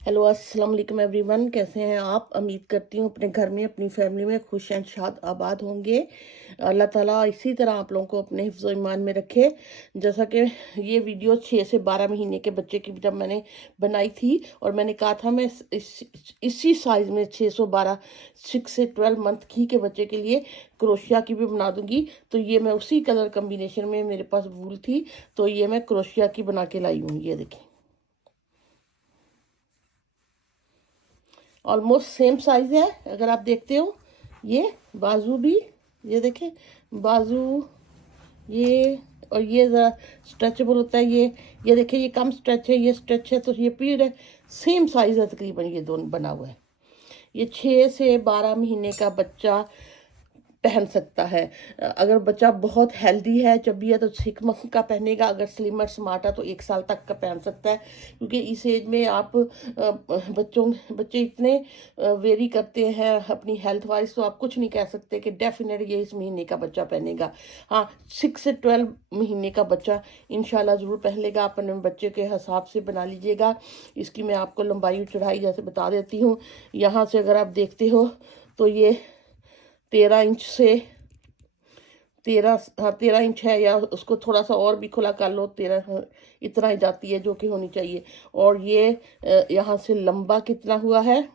Hello अस्सलाम वालेकुम everyone, कैसे हैं आप? उम्मीद करती हूँ अपने घर में अपनी फैमिली में खुश एंड शाद आबाद होंगे। अल्लाह ताला इसी तरह आप लोगों को अपने हिफ्ज़ ईमान में रखे। जैसा कि ये वीडियो 6 से 12 महीने के बच्चे की जब मैंने बनाई थी और मैंने कहा था मैं इसी साइज़ में 612 6 से 12 मंथ की के बच्चे के लिए क्रोशिया की भी बना दूंगी। तो ये मैं उसी कलर कम्बिनेशन में मेरे पास वूल थी, तो ये मैं क्रोशिया की बना के लाई हूँ। ये देखिए, ऑलमोस्ट सेम साइज है। अगर आप देखते हो, ये बाजू भी, ये देखें बाजू, ये और ये ज़रा स्ट्रेचेबल होता है। ये देखिए, ये कम स्ट्रेच है, ये स्ट्रेच है, तो ये पीरियड है। सेम साइज है तकरीबन, ये दोनों बना हुआ है। ये 6 से 12 महीने का बच्चा पहन सकता है। अगर बच्चा बहुत हेल्दी है, चबी है, तो 6 मंथ का पहनेगा। अगर स्लिम और स्मार्ट है तो 1 साल तक का पहन सकता है, क्योंकि इस एज में आप बच्चे इतने वेरी करते हैं अपनी हेल्थ वाइज, तो आप कुछ नहीं कह सकते कि डेफिनेट ये इस महीने का बच्चा पहनेगा। हाँ, 6 से 12 महीने का बच्चा इंशाल्लाह ज़रूर पहन लेगा। आप अपने बच्चे के हिसाब से बना लीजिएगा। इसकी मैं आपको लंबाई चौड़ाई जैसे बता देती हूँ। यहाँ से अगर आप देखते हो तो ये 13 इंच से 13 इंच है, या उसको थोड़ा सा और भी खुला कर लो, 13 इतना ही जाती है जो कि होनी चाहिए। और ये यहाँ से लंबा कितना हुआ है,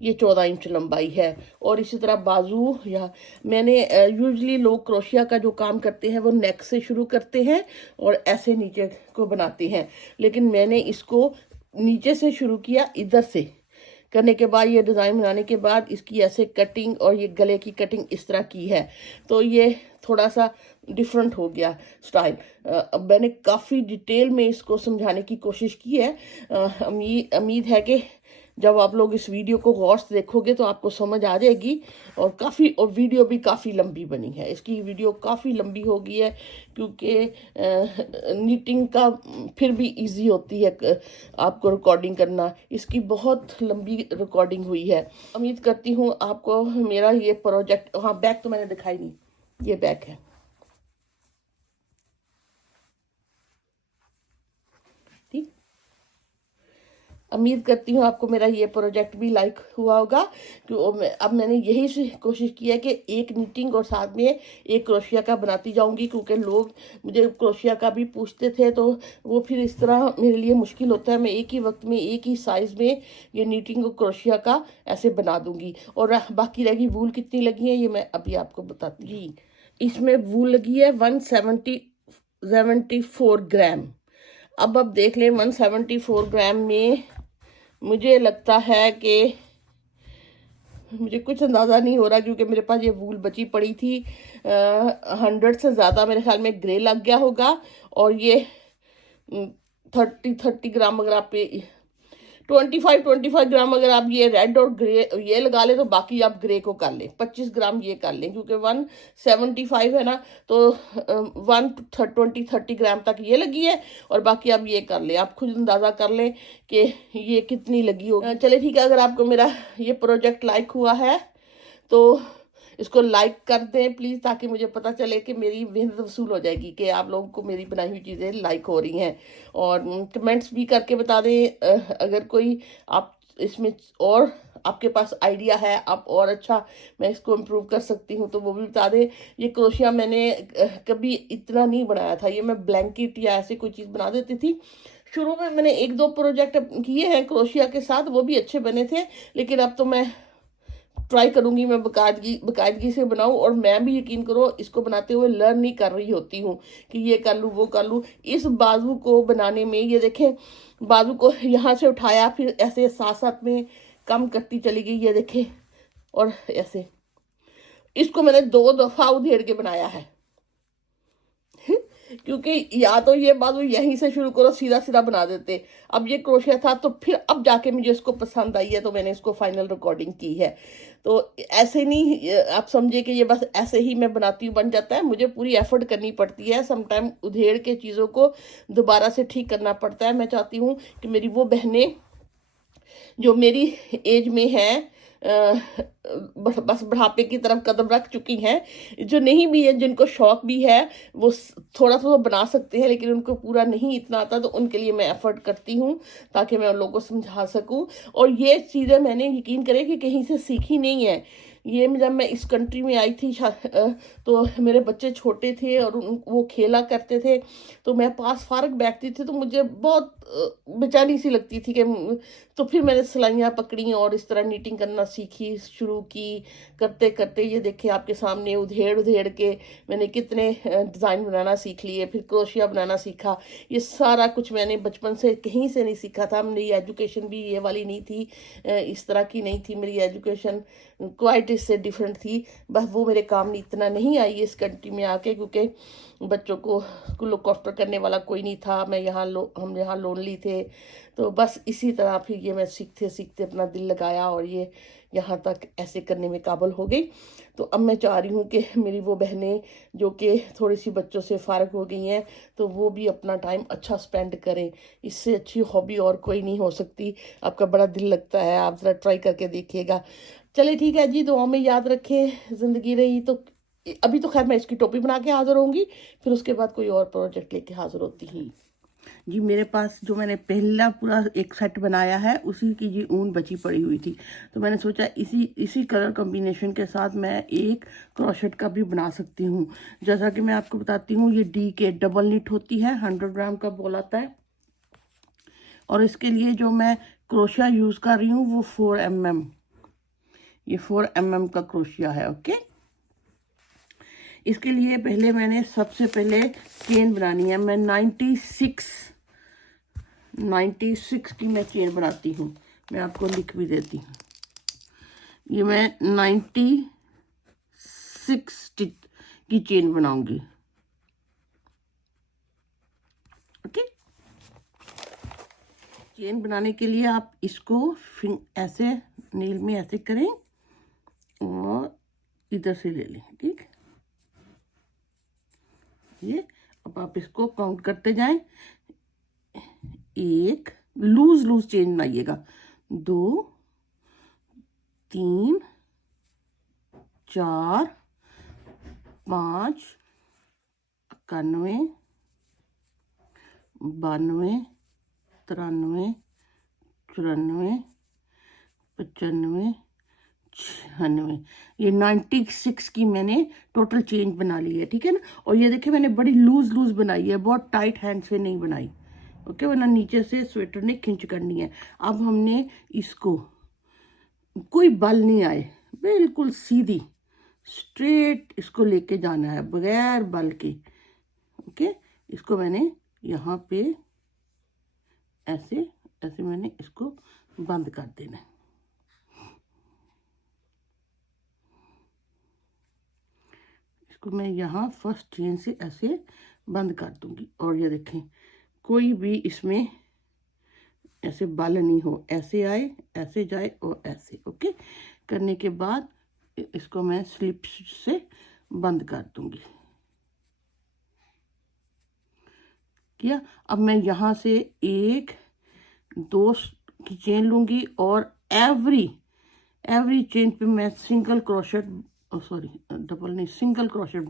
ये 14 इंच लंबाई है। और इसी तरह बाजू, या मैंने यूजली लोग क्रोशिया का जो काम करते हैं वो नेक से शुरू करते हैं और ऐसे नीचे को बनाते हैं, लेकिन मैंने इसको नीचे से शुरू किया, इधर से करने के बाद ये डिज़ाइन बनाने के बाद इसकी ऐसे कटिंग और ये गले की कटिंग इस तरह की है, तो ये थोड़ा सा डिफरेंट हो गया स्टाइल। अब मैंने काफ़ी डिटेल में इसको समझाने की कोशिश की है। उम्मीद है कि जब आप लोग इस वीडियो को गौर से देखोगे तो आपको समझ आ जाएगी। और वीडियो भी काफ़ी लंबी बनी है, इसकी वीडियो काफ़ी लंबी हो गई है, क्योंकि नीटिंग का फिर भी इजी होती है आपको रिकॉर्डिंग करना। इसकी बहुत लंबी रिकॉर्डिंग हुई है। उम्मीद करती हूँ आपको मेरा ये प्रोजेक्ट, हाँ बैक तो मैंने दिखाई नहीं, ये बैक है, ठीक। उम्मीद करती हूँ आपको मेरा ये प्रोजेक्ट भी लाइक हुआ होगा, कि अब मैंने यही से कोशिश की है कि एक नीटिंग और साथ में एक क्रोशिया का बनाती जाऊंगी, क्योंकि लोग मुझे क्रोशिया का भी पूछते थे, तो वो फिर इस तरह मेरे लिए मुश्किल होता है। मैं एक ही वक्त में एक ही साइज़ में ये नीटिंग और क्रोशिया का ऐसे बना दूंगी। और बाकी रहेगी वूल कितनी लगी है, ये मैं अभी आपको बताती हूँ। इसमें वूल लगी है 174 ग्राम। अब देख लें, 174 ग्राम में मुझे लगता है कि मुझे कुछ अंदाज़ा नहीं हो रहा, क्योंकि मेरे पास ये वूल बची पड़ी थी। 100 से ज़्यादा मेरे ख्याल में ग्रे लग गया होगा। और ये 30 ग्राम, अगर आप 25 ग्राम अगर आप ये रेड और ग्रे ये लगा ले, तो बाकी आप ग्रे को कर लें। 25 ग्राम ये कर लें, क्योंकि 175 है ना, तो 30 ग्राम तक ये लगी है, और बाकी आप ये कर लें। आप खुद अंदाज़ा कर लें कि ये कितनी लगी होगी। चले ठीक है, अगर आपको मेरा ये प्रोजेक्ट लाइक हुआ है तो इसको लाइक कर दें प्लीज़, ताकि मुझे पता चले कि मेरी मेहनत वसूल हो जाएगी, कि आप लोगों को मेरी बनाई हुई चीज़ें लाइक हो रही हैं। और कमेंट्स भी करके बता दें, अगर कोई आप इसमें और आपके पास आइडिया है, आप और अच्छा मैं इसको इम्प्रूव कर सकती हूँ, तो वो भी बता दें। ये क्रोशिया मैंने कभी इतना नहीं बनाया था, ये मैं ब्लैंकेट या ऐसी कोई चीज़ बना देती थी। शुरू में मैंने 1-2 प्रोजेक्ट किए हैं क्रोशिया के साथ, वो भी अच्छे बने थे, लेकिन अब तो मैं ट्राई करूंगी मैं बाकायदगी से बनाऊं। और मैं भी, यकीन करो, इसको बनाते हुए लर्न नहीं कर रही होती हूँ कि ये कर लूँ वो कर लूँ। इस बाजू को बनाने में, ये देखें, बाजू को यहाँ से उठाया, फिर ऐसे साथ साथ में कम करती चली गई, ये देखें। और ऐसे इसको मैंने 2 दफ़ा उधेड़ के बनाया है, क्योंकि या तो ये बाजू यहीं से शुरू करो, सीधा सीधा बना देते। अब ये क्रोशिया था, तो फिर अब जाके मुझे इसको पसंद आई है, तो मैंने इसको फाइनल रिकॉर्डिंग की है। तो ऐसे नहीं आप समझे कि ये बस ऐसे ही मैं बनाती हूँ बन जाता है, मुझे पूरी एफर्ट करनी पड़ती है। समटाइम उधेड़ के चीज़ों को दोबारा से ठीक करना पड़ता है। मैं चाहती हूँ कि मेरी वो बहनें जो मेरी एज में हैं, बस बुढ़ापे की तरफ कदम रख चुकी हैं। जो नहीं भी है, जिनको शौक भी है, वो थोड़ा थोड़ा बना सकते हैं, लेकिन उनको पूरा नहीं इतना आता, तो उनके लिए मैं एफर्ट करती हूँ ताकि मैं उन लोगों को समझा सकूँ। और ये चीज़ें मैंने, यकीन करें कि कहीं से सीखी नहीं है। ये जब मैं इस कंट्री में आई थी तो मेरे बच्चे छोटे थे और वो खेला करते थे, तो मैं पास फारक बैठती थी, तो मुझे बहुत बेचैनी सी लगती थी कि तो फिर मैंने सिलाइयाँ पकड़ी और इस तरह नीटिंग करना सीखी, शुरू की। करते करते ये देखिए आपके सामने उधेड़ उधेड़ के मैंने कितने डिज़ाइन बनाना सीख लिए, फिर क्रोशिया बनाना सीखा। ये सारा कुछ मैंने बचपन से कहीं से नहीं सीखा था। मेरी एजुकेशन भी ये वाली नहीं थी, इस तरह की नहीं थी मेरी एजुकेशन, क्वाइट इससे डिफरेंट थी। बस वो मेरे काम में इतना नहीं आई इस कंट्री में आके, क्योंकि बच्चों को लुक आफ्टर करने वाला कोई नहीं था। मैं यहाँ हम यहाँ लोनली थे, तो बस इसी तरह फिर ये मैं सीखते सीखते अपना दिल लगाया और ये यहाँ तक ऐसे करने में काबिल हो गई। तो अब मैं चाह रही हूँ कि मेरी वो बहनें जो कि थोड़ी सी बच्चों से फारग हो गई हैं, तो वो भी अपना टाइम अच्छा स्पेंड करें। इससे अच्छी हॉबी और कोई नहीं हो सकती। आपका बड़ा दिल लगता है, आप ज़रा ट्राई करके देखिएगा। चलिए ठीक है जी, दुआ में याद रखें। ज़िंदगी रही तो अभी तो खैर मैं इसकी टोपी बना के हाज़िर होंगी, फिर उसके बाद कोई और प्रोजेक्ट लेके हाज़िर होती ही। जी मेरे पास जो मैंने पहला पूरा एक सेट बनाया है, उसी की जी ऊन बची पड़ी हुई थी, तो मैंने सोचा इसी कलर कॉम्बिनेशन के साथ मैं एक क्रोशेट का भी बना सकती हूँ। जैसा कि मैं आपको बताती हूँ, ये डी के डबल निट होती है, 100 ग्राम का बॉल आता है। और इसके लिए जो मैं क्रोशिया यूज़ कर रही हूँ वो 4 mm, ये 4 mm का क्रोशिया है। ओके, इसके लिए पहले मैंने सबसे पहले चेन बनानी है। मैं 96 की मैं चेन बनाती हूँ, मैं आपको लिख भी देती हूँ। ये मैं 96 की चेन बनाऊंगी। ओके, चेन बनाने के लिए आप इसको ऐसे नील में ऐसे करें और इधर से ले लें। ठीक, ये अब आप इसको काउंट करते जाएं। एक लूज चेन बनाइएगा, 2 3 4 5 91 92 93 94 95 96, ये 96 की मैंने टोटल चेंज बना ली है। ठीक है ना, और ये देखिए मैंने बड़ी लूज बनाई है, बहुत टाइट हैंड से नहीं बनाई। ओके, वरना नीचे से स्वेटर ने खिंच करनी है। अब हमने इसको कोई बल नहीं आए, बिल्कुल सीधी स्ट्रेट इसको लेके जाना है बगैर बल के। ओके, इसको मैंने यहाँ पे ऐसे ऐसे मैंने इसको बंद कर देना है। इसको मैं यहाँ फर्स्ट चेन से ऐसे बंद कर दूंगी, और ये देखें कोई भी इसमें ऐसे बल नहीं हो, ऐसे आए ऐसे जाए और ऐसे। ओके, करने के बाद इसको मैं स्लिप से बंद कर दूंगी। किया, अब मैं यहाँ से 1 2 की चेन लूंगी और एवरी चेन पे मैं सिंगल क्रोशेट, सॉरी डबल नहीं, सिंगल क्रोशेट,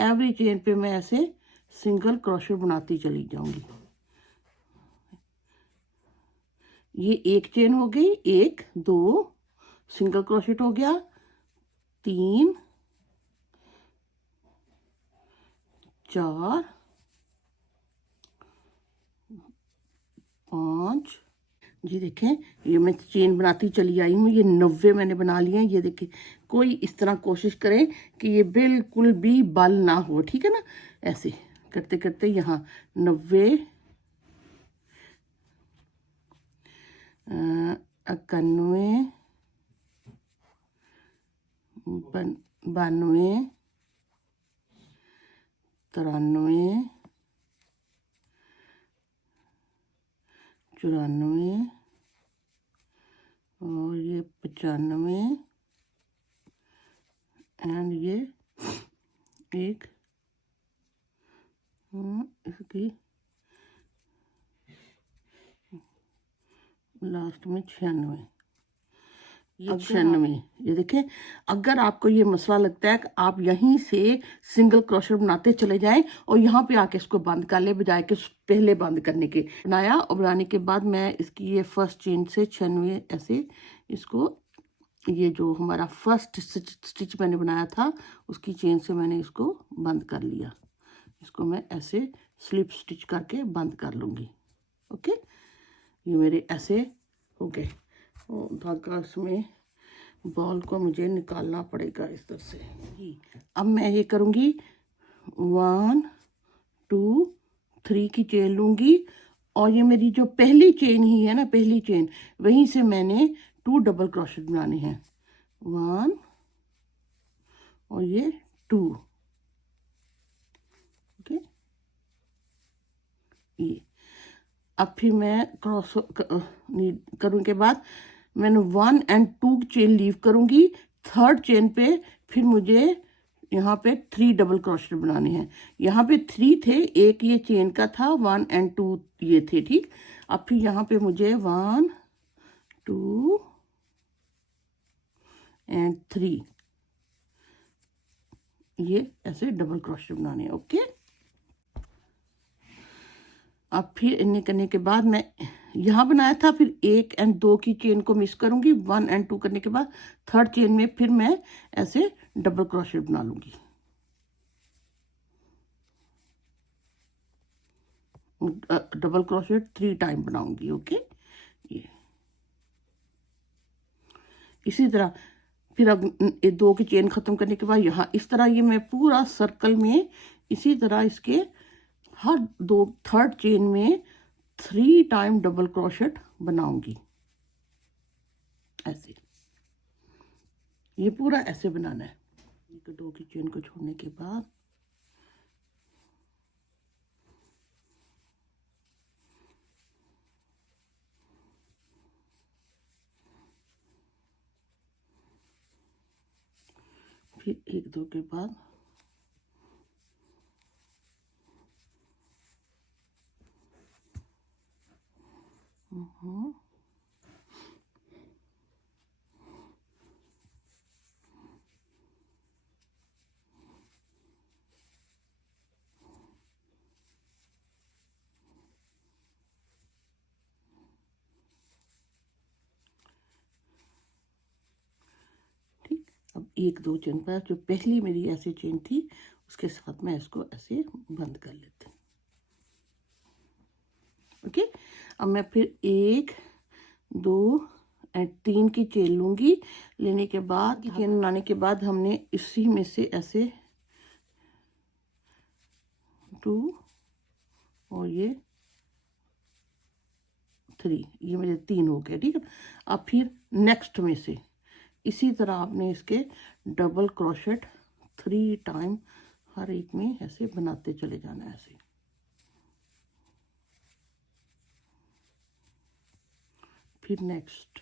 एवरी चेन पे मैं ऐसे सिंगल क्रोशेट बनाती चली जाऊंगी। ये एक चेन हो गई, 1 2 सिंगल क्रोशेट हो गया, 3 4 5 जी देखें, ये मैं चेन बनाती चली आई हूँ। ये 90 मैंने बना लिए हैं। ये देखें, कोई इस तरह कोशिश करें कि ये बिल्कुल भी बल ना हो। ठीक है ना, ऐसे करते करते यहाँ 90 91 92 93 94 और ये 95 एंड ये एक इसकी लास्ट में 96। ये 96, ये देखें। अगर आपको ये मसला लगता है कि आप यहीं से सिंगल क्रोशेट बनाते चले जाएं और यहाँ पे आके इसको बंद कर ले, बजाय के पहले बंद करने के। बनाया और बनाने के बाद मैं इसकी ये फर्स्ट चेन से 96 ऐसे इसको, ये जो हमारा फर्स्ट स्टिच मैंने बनाया था उसकी चेन से मैंने इसको बंद कर लिया। इसको मैं ऐसे स्लिप स्टिच करके बंद कर लूँगी। ओके, ये मेरे ऐसे हो गए। धागा इसमें बॉल को मुझे निकालना पड़ेगा इस तरह से। अब मैं ये करूँगी 1 2 3 की चेन लूँगी और ये मेरी जो पहली चेन ही है ना, पहली चेन, वहीं से मैंने 2 डबल क्रोशेट बनाने हैं। 1 और ये 2। ओके, ये अब फिर मैं क्रॉस करूँ के बाद मैंने 1 और 2 चेन लीव करूँगी। थर्ड चेन पे फिर मुझे यहाँ पे 3 डबल क्रोशेट बनाने हैं। यहाँ पे 3 थे, एक ये चेन का था, 1 और 2 ये थे। ठीक, अब फिर यहाँ पे मुझे 1 2 और 3 ये ऐसे डबल क्रोशेट बनाने हैं। ओके, अब फिर इन्हें करने के बाद मैं यहाँ बनाया था, फिर 1 और 2 की चेन को मिस करूँगी। 1 और 2 करने के बाद थर्ड चेन में फिर मैं ऐसे डबल क्रोशेट बना लूँगी। डबल क्रोशेट 3 टाइम बनाऊँगी। ओके, ये इसी तरह फिर अब 2 की चेन ख़त्म करने के बाद यहाँ इस तरह ये मैं पूरा सर्कल में इसी तरह इसके हर 2 थर्ड चेन में 3 टाइम डबल क्रोशेट बनाऊंगी। ऐसे ये पूरा ऐसे बनाना है। 2 की चेन को छोड़ने के बाद फिर 1 2 के बाद ठीक। अब 1 2 चेन पर जो पहली मेरी ऐसी चेन थी उसके साथ मैं इसको ऐसे बंद कर लेती हूँ। ओके, अब मैं फिर 1 2 और 3 की चेन लूँगी। लेने के बाद चेन बनाने के बाद हमने इसी में से ऐसे 2 और ये 3, ये मेरे 3 हो गए। ठीक है, अब फिर नेक्स्ट में से इसी तरह आपने इसके डबल क्रोशेट 3 टाइम हर एक में ऐसे बनाते चले जाना है। ऐसे फिर नेक्स्ट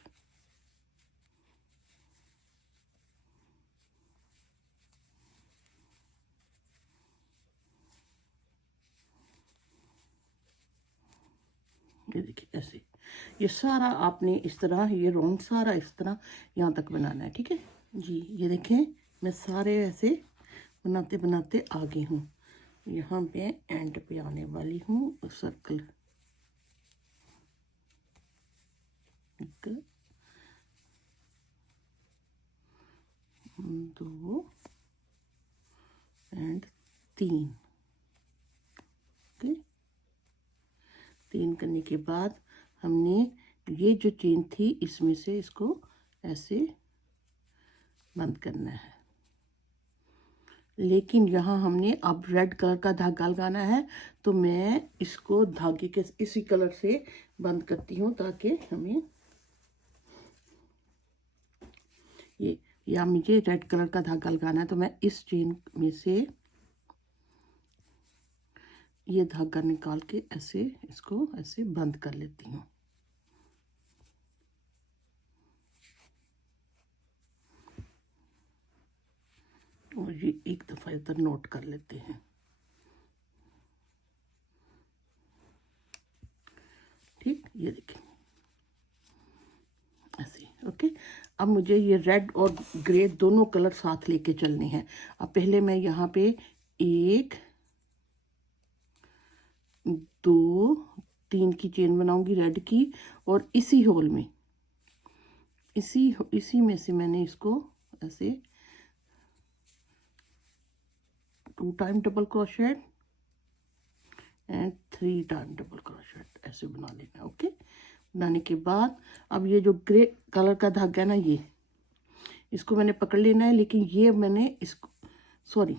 ये देखिए ऐसे ये सारा आपने इस तरह ये राउंड सारा इस तरह यहाँ तक बनाना है। ठीक है जी, ये देखें मैं सारे ऐसे बनाते बनाते आ गई हूँ। यहाँ पे एंड पे आने वाली हूँ। Circle 1 2 and 3। ओके, 3 करने के बाद हमने ये जो चेन थी इसमें से इसको ऐसे बंद करना है। लेकिन यहाँ हमने अब रेड कलर का धागा लगाना है, तो मैं इसको धागे के इसी कलर से बंद करती हूँ ताकि हमें ये, या मुझे रेड कलर का धागा लगाना है तो मैं इस चेन में से ये धागा निकाल के ऐसे इसको ऐसे बंद कर लेती हूँ। और ये एक दफ़ा इधर नोट कर लेते हैं। ठीक, ये देखिए ऐसे। ओके, अब मुझे ये रेड और ग्रे दोनों कलर साथ लेके चलने हैं। अब पहले मैं यहाँ पे 1 2 3 की चेन बनाऊंगी रेड की, और इसी होल में इसी में से मैंने इसको ऐसे 2 time double crochet and 3 time double crochet ऐसे बना लेना। ओके, बनाने के बाद अब ये जो ग्रे कलर का धागा है ना, ये इसको मैंने पकड़ लेना है, लेकिन ये मैंने इसको सॉरी,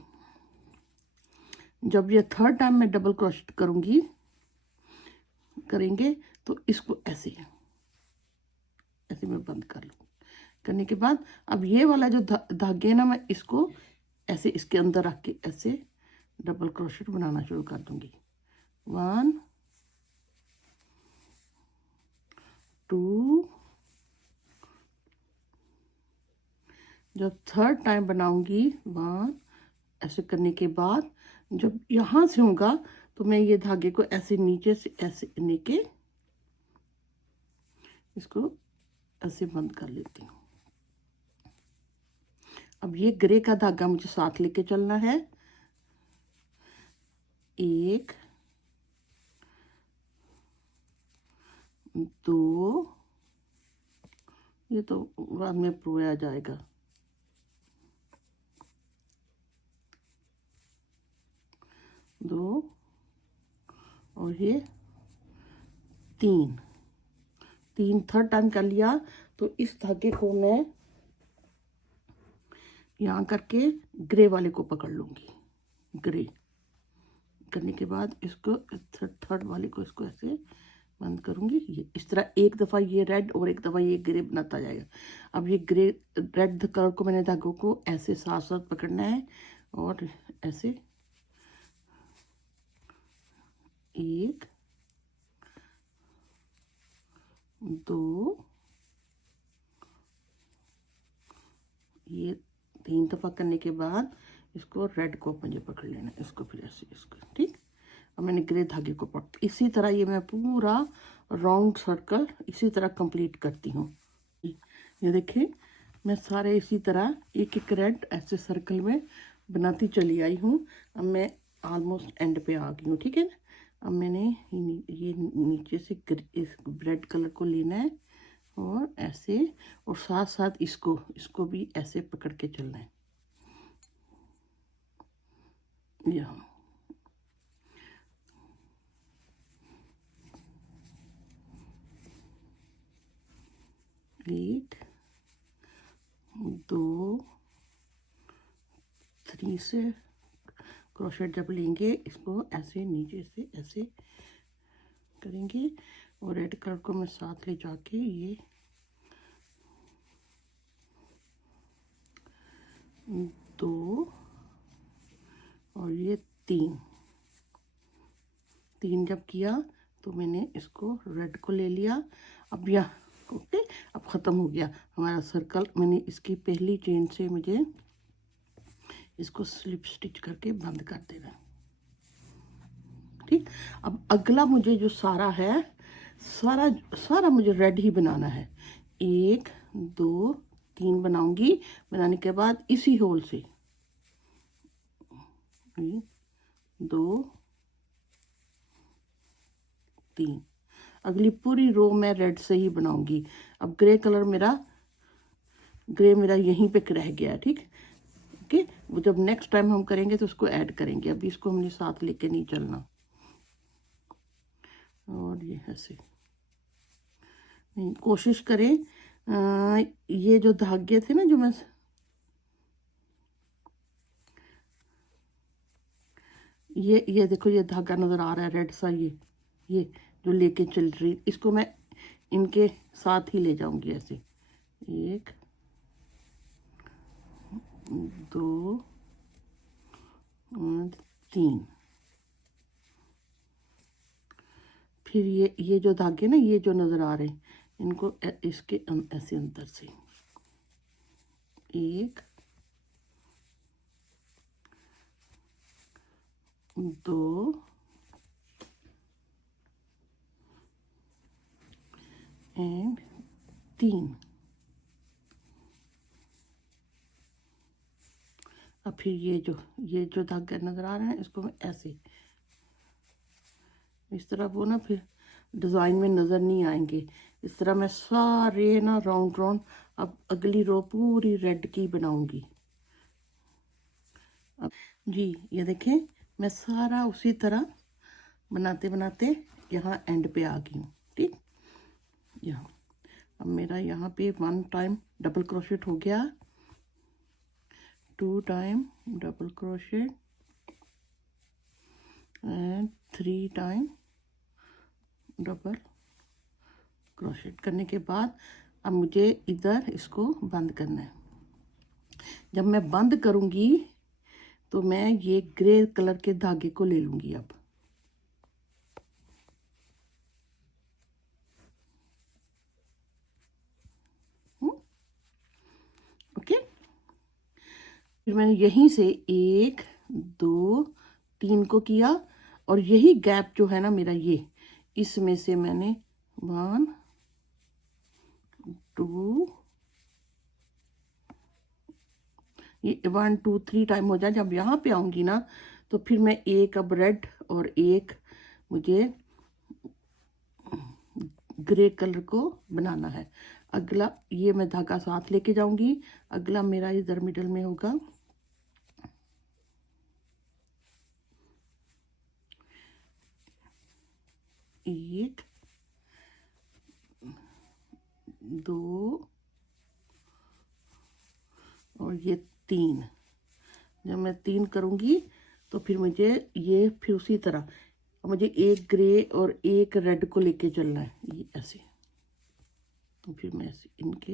जब ये 3rd टाइम मैं डबल क्रोशेट करेंगे तो इसको ऐसे मैं बंद कर लूँ। करने के बाद अब ये वाला जो धागे है ना, मैं इसको ऐसे इसके अंदर रख के ऐसे डबल क्रोशेट बनाना शुरू कर दूंगी। 1 2, जब 3rd टाइम बनाऊंगी 1, ऐसे करने के बाद जब यहाँ से होगा तो मैं ये धागे को ऐसे नीचे से ऐसे लेके इसको ऐसे बंद कर लेती हूँ। अब ये ग्रे का धागा मुझे साथ लेके चलना है। 1 2, ये तो बाद में प्रोया जाएगा। 2 और ये 3 3rd टाइम कर लिया। तो इस धागे को मैं यहाँ करके ग्रे वाले को पकड़ लूंगी। ग्रे करने के बाद इसको थर्ड वाले को इसको ऐसे बंद करूंगी। ये इस तरह एक दफ़ा ये रेड और एक दफ़ा ये ग्रे बनाता जाएगा। अब ये ग्रे रेड कलर को मैंने धागों को ऐसे साथ साथ पकड़ना है और ऐसे 1 2, ये 3 दफ़ा करने के बाद इसको रेड को मुझे पकड़ लेना, इसको फिर ऐसे इसको। ठीक, अब मैंने ग्रे धागे को पकड़, इसी तरह ये मैं पूरा राउंड सर्कल इसी तरह कंप्लीट करती हूँ। ये देखिए मैं सारे इसी तरह एक एक रेड ऐसे सर्कल में बनाती चली आई हूँ। अब मैं ऑलमोस्ट एंड पे आ गई हूँ। ठीक है ना, अब मैंने ये नीचे से इस रेड कलर को लेना है और ऐसे, और साथ साथ इसको भी ऐसे पकड़ के चलना है। यहाँ 1 2 3 से क्रोशेट जब लेंगे इसको ऐसे नीचे से ऐसे करेंगे, और रेड कलर को मैं साथ ले जाके ये 2 और ये 3 जब किया तो मैंने इसको रेड को ले लिया। अब यहाँ ओके, अब ख़त्म हो गया हमारा सर्कल। मैंने इसकी पहली चेन से मुझे इसको स्लिप स्टिच करके बंद कर देना। ठीक, अब अगला मुझे जो सारा है सारा मुझे रेड ही बनाना है। 1 2 3 बनाऊंगी। बनाने के बाद इसी होल से 1 2 3 अगली पूरी रो मैं रेड से ही बनाऊंगी। अब ग्रे मेरा यहीं पे रह गया। ठीक, ओके, वो जब नेक्स्ट टाइम हम करेंगे तो उसको ऐड करेंगे। अभी इसको हमने साथ लेके नहीं चलना। और ये ऐसे कोशिश करें ये जो धागे थे ना, जो मैं ये देखो, ये धागा नजर आ रहा है रेड सा, ये जो लेके चल रही, इसको मैं इनके साथ ही ले जाऊंगी ऐसे। 1 2 और 3। फिर ये जो धागे ना, ये जो नजर आ रहे हैं, इनको इसके ऐसे अंदर से 1 2 एंड 3। अब फिर ये जो धागा नज़र आ रहा है इसको मैं ऐसे इस तरह वो ना फिर डिज़ाइन में नज़र नहीं आएंगे। इस तरह मैं सारे ना राउंड राउंड अब अगली रो पूरी रेड की बनाऊंगी। अब जी ये देखें मैं सारा उसी तरह बनाते बनाते यहाँ एंड पे आ गई हूँ। ठीक, यहाँ अब मेरा यहाँ पे 1 टाइम डबल क्रोशेट हो गया, 2 time double crochet and 3 time double crochet करने के बाद अब मुझे इधर इसको बंद करना है। जब मैं बंद करूँगी तो मैं ये ग्रे कलर के धागे को ले लूँगी। अब ओके, फिर मैंने यहीं से 1 2 3 को किया और यही गैप जो है ना मेरा ये इसमें से मैंने 1 2 ये 1 2 3 टाइम हो जाए। जब यहाँ पे आऊँगी ना तो फिर मैं एक अब रेड और एक मुझे ग्रे कलर को बनाना है। अगला ये मैं धागा साथ लेके जाऊंगी। अगला मेरा इधर मिडल में होगा 1 2 और ये 3। जब मैं 3 करूंगी तो फिर मुझे ये फिर उसी तरह मुझे एक ग्रे और एक रेड को लेके चलना है, ये ऐसे। तो फिर मैं ऐसे इनके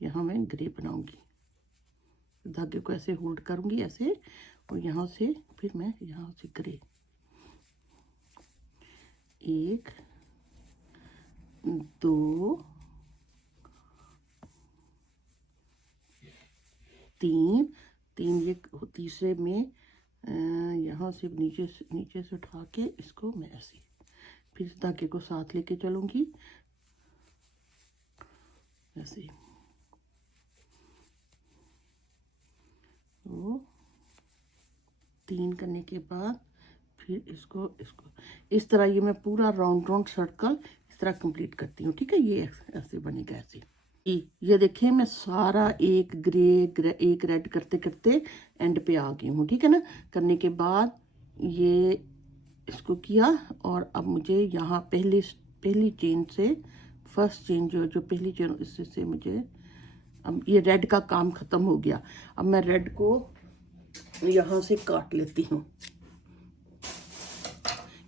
यहाँ मैं ग्रे बनाऊंगी, धागे को ऐसे होल्ड करूंगी ऐसे और यहाँ से फिर मैं यहाँ से ग्रे 1 2 3 3 ये तीसरे में यहाँ से नीचे से उठा के इसको मैं ऐसे फिर इस धागे को साथ लेके चलूंगी ऐसे। तो 3 करने के बाद फिर इसको इस तरह ये मैं पूरा राउंड सर्कल इस तरह कंप्लीट करती हूँ। ठीक है, ये ऐसे बनेगा ऐसे। ये देखिए मैं सारा एक ग्रे एक रेड करते करते एंड पे आ गई हूँ। ठीक है ना, करने के बाद ये इसको किया और अब मुझे यहाँ पहली चेन से फर्स्ट चेन जो पहली चेन इससे मुझे अब ये रेड का काम खत्म हो गया। अब मैं रेड को यहाँ से काट लेती हूँ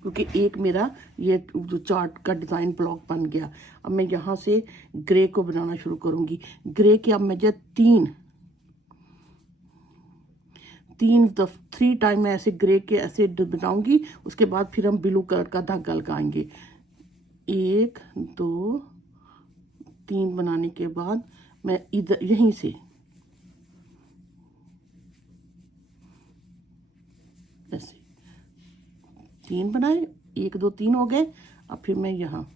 क्योंकि एक मेरा ये जो चार्ट का डिज़ाइन ब्लॉक बन गया। अब मैं यहाँ से ग्रे को बनाना शुरू करूँगी। ग्रे के अब मुझे 3 टाइम मैं ऐसे ग्रे के ऐसे बनाऊँगी। उसके बाद फिर हम ब्लू कलर का धागा लगाएंगे। 1 2 3 बनाने के बाद मैं इधर यहीं से ऐसे 3 बनाए, 1 2 3 हो गए। अब फिर मैं यहाँ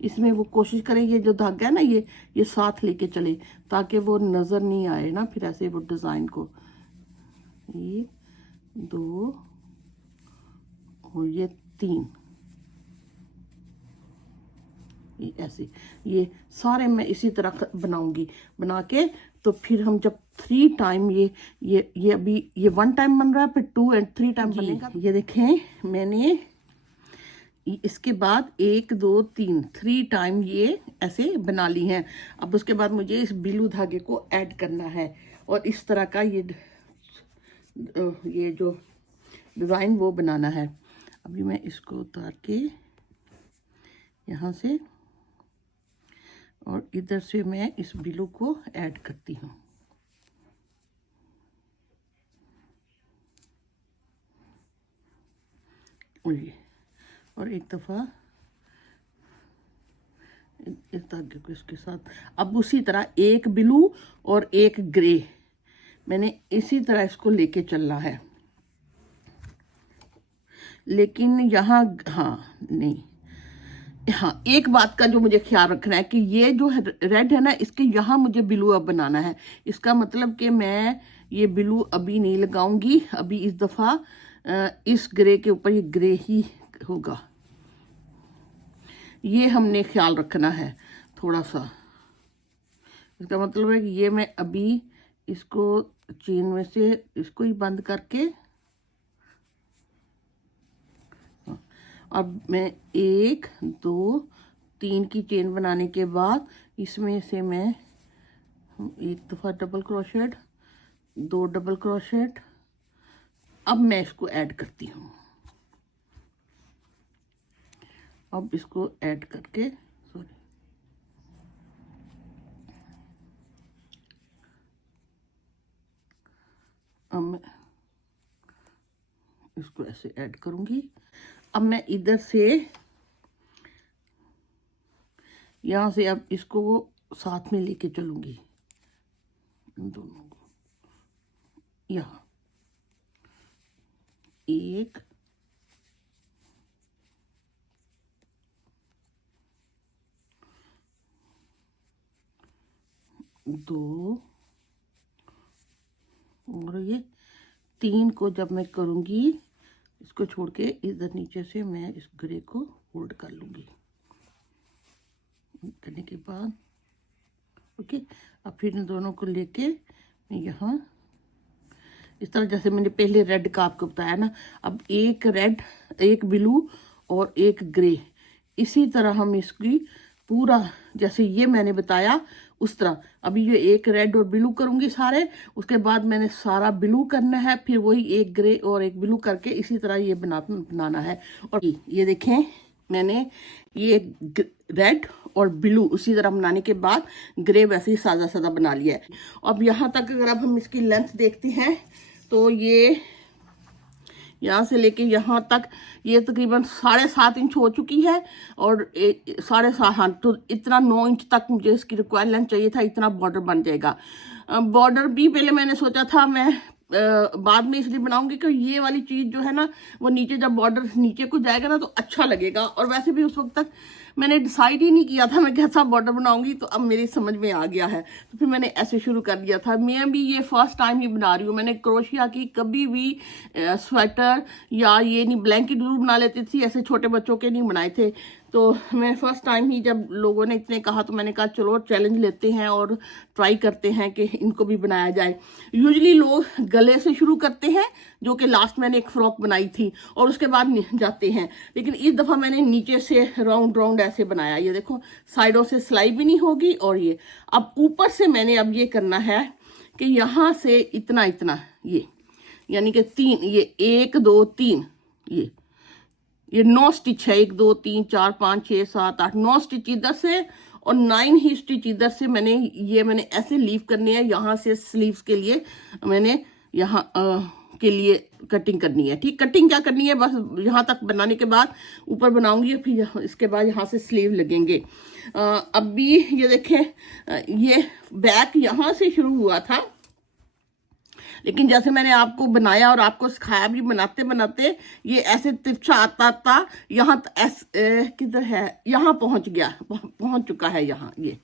इसमें वो कोशिश करें ये जो धागा है ना ये साथ लेके चले ताकि वो नज़र नहीं आए ना फिर ऐसे वो डिज़ाइन को। 1 2 और ये 3 ये ऐसे ये सारे मैं इसी तरह बनाऊंगी। बना के तो फिर हम जब 3 टाइम ये अभी ये 1 टाइम बन रहा है, फिर 2 और 3 टाइम बनेगा। ये देखें मैंने इसके बाद 1 2 3 टाइम ये ऐसे बना ली हैं। अब उसके बाद मुझे इस ब्लू धागे को ऐड करना है और इस तरह का ये जो डिज़ाइन वो बनाना है। अभी मैं इसको उतार के यहाँ से और इधर से मैं इस ब्लू को ऐड करती हूँ। और एक दफ़ा इस धागे को इसके साथ अब उसी तरह एक ब्लू और एक ग्रे मैंने इसी तरह इसको लेके चलना है। लेकिन यहाँ हाँ नहीं हाँ, एक बात का जो मुझे ख्याल रखना है कि ये जो रेड है ना, इसके यहाँ मुझे ब्लू अब बनाना है। इसका मतलब कि मैं ये ब्लू अभी नहीं लगाऊंगी, अभी इस दफ़ा इस ग्रे के ऊपर ये ग्रे ही होगा। ये हमने ख्याल रखना है थोड़ा सा। इसका मतलब है कि ये मैं अभी इसको चेन में से इसको ही बंद करके अब मैं 1 2 3 की चेन बनाने के बाद इसमें से मैं एक दफ़ा डबल क्रोशेट, 2 डबल क्रोशेट, अब मैं इसको ऐड करती हूँ। अब इसको ऐड करके अब मैं इसको ऐसे ऐड करूँगी। अब मैं इधर से यहाँ से अब इसको साथ में लेके चलूँगी, इन दोनों को यहाँ 1 2 और ये 3 को जब मैं करूँगी इसको छोड़ के इधर नीचे से मैं इस ग्रे को होल्ड कर लूँगी। करने के बाद ओके, अब फिर इन दोनों को लेके मैं यहाँ इस तरह, जैसे मैंने पहले रेड का आपको बताया ना, अब एक रेड, एक ब्लू और एक ग्रे, इसी तरह हम इसकी पूरा जैसे ये मैंने बताया उस तरह अभी ये एक रेड और ब्लू करूँगी सारे, उसके बाद मैंने सारा ब्लू करना है, फिर वही एक ग्रे और एक ब्लू करके इसी तरह ये बनाना है। और ये देखें मैंने ये रेड और ब्लू उसी तरह बनाने के बाद ग्रे वैसे ही सादा सादा बना लिया है। अब यहाँ तक अगर अब हम इसकी लेंथ देखते हैं तो ये यहाँ से लेके यहाँ तक ये तकरीबन 7.5 इंच हो चुकी है और 7.5, हाँ, तो इतना 9 इंच तक मुझे इसकी रिक्वायर्ड लेंथ चाहिए था, इतना बॉर्डर बन जाएगा। बॉर्डर भी पहले मैंने सोचा था मैं बाद में इसलिए बनाऊंगी कि ये वाली चीज़ जो है ना वो नीचे जब बॉर्डर नीचे को जाएगा ना तो अच्छा लगेगा। और वैसे भी उस वक्त तक मैंने डिसाइड ही नहीं किया था मैं कैसा बॉर्डर बनाऊंगी, तो अब मेरी समझ में आ गया है, तो फिर मैंने ऐसे शुरू कर दिया था। मैं भी ये फर्स्ट टाइम ही बना रही हूँ, मैंने क्रोशिया की कभी भी स्वेटर या ये नहीं, ब्लैंकेट जरूर बना लेती थी, ऐसे छोटे बच्चों के नहीं बनाए थे। तो मैं फर्स्ट टाइम ही जब लोगों ने इतने कहा तो मैंने कहा चलो चैलेंज लेते हैं और ट्राई करते हैं कि इनको भी बनाया जाए। यूजुअली लोग गले से शुरू करते हैं, जो कि लास्ट मैंने एक फ्रॉक बनाई थी, और उसके बाद जाते हैं, लेकिन इस दफ़ा मैंने नीचे से राउंड राउंड ऐसे बनाया। ये देखो साइडों से सिलाई भी नहीं होगी। और ये अब ऊपर से मैंने अब ये करना है कि यहाँ से इतना इतना ये यानी कि 3, ये 1 2 3 ये 9 स्टिच है, 1 2 3 4 5 6 7 8 9 स्टिच इधर से और 9 ही स्टिच इधर से मैंने ऐसे लीव करने हैं। यहाँ से स्लीव्स के लिए मैंने यहाँ के लिए कटिंग करनी है। ठीक, कटिंग क्या करनी है, बस यहाँ तक बनाने के बाद ऊपर बनाऊंगी, फिर इसके बाद यहाँ से स्लीव लगेंगे। अब भी ये देखें ये बैक यहाँ से शुरू हुआ था, लेकिन जैसे मैंने आपको बनाया और आपको सिखाया भी, बनाते बनाते ये ऐसे तिरछा आता था, यहाँ किधर है, यहाँ पहुंच चुका है यहाँ ये,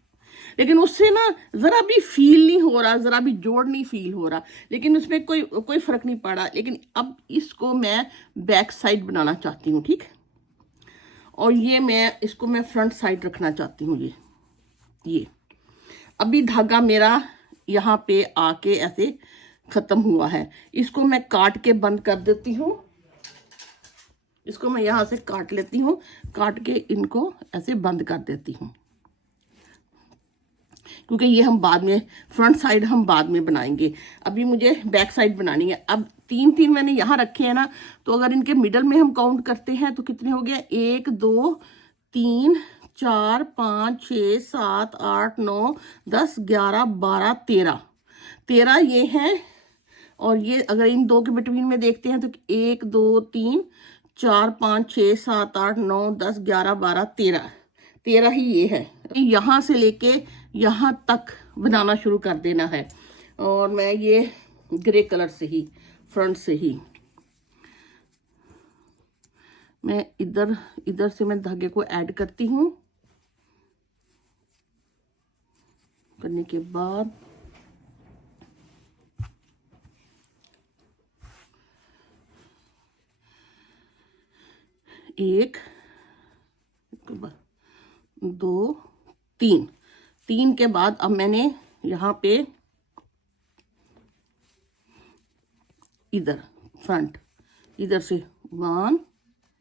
लेकिन उससे ना ज़रा भी फील नहीं हो रहा, ज़रा भी जोड़ नहीं फील हो रहा, लेकिन उसमें कोई फ़र्क नहीं पड़ा। लेकिन अब इसको मैं बैक साइड बनाना चाहती हूँ, ठीक, और ये इसको मैं फ्रंट साइड रखना चाहती हूँ। ये अभी धागा मेरा यहाँ पे आके ऐसे ख़त्म हुआ है, इसको मैं काट के बंद कर देती हूँ। इसको मैं यहाँ से काट लेती हूँ, काट के इनको ऐसे बंद कर देती हूँ, क्योंकि ये हम बाद में फ्रंट साइड हम बाद में बनाएंगे, अभी मुझे बैक साइड बनानी है। अब 3 मैंने यहाँ रखे हैं ना, तो अगर इनके मिडल में हम काउंट करते हैं तो कितने हो गए, 1 2 3 4 5 6 7 8 9 10 11 12 13 ये हैं। और ये अगर इन दो के बिटवीन में देखते हैं तो 1 2 3 4 5 6 7 8 9 10 11 12 13 ही ये है। यहाँ से लेके यहाँ तक बनाना शुरू कर देना है। और मैं ये ग्रे कलर से ही फ्रंट से ही मैं इधर इधर से मैं धागे को ऐड करती हूँ। करने के बाद एक, दो, तीन, तीन के बाद अब मैंने यहाँ पे इधर फ्रंट इधर से वन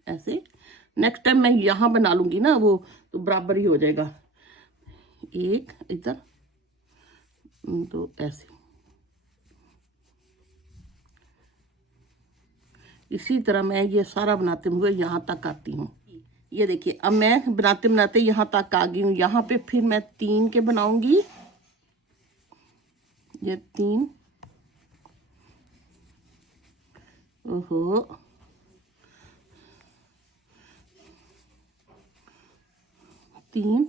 ऐसे, नेक्स्ट टाइम मैं यहाँ बना लूंगी ना वो तो बराबर ही हो जाएगा। एक इधर, दो ऐसे, इसी तरह मैं ये सारा बनाते हुए यहाँ तक आती हूँ। ये देखिए अब मैं बनाते बनाते यहाँ तक आ गई हूँ। यहाँ पे फिर मैं 3 के बनाऊंगी, ये 3, ओहो, तीन,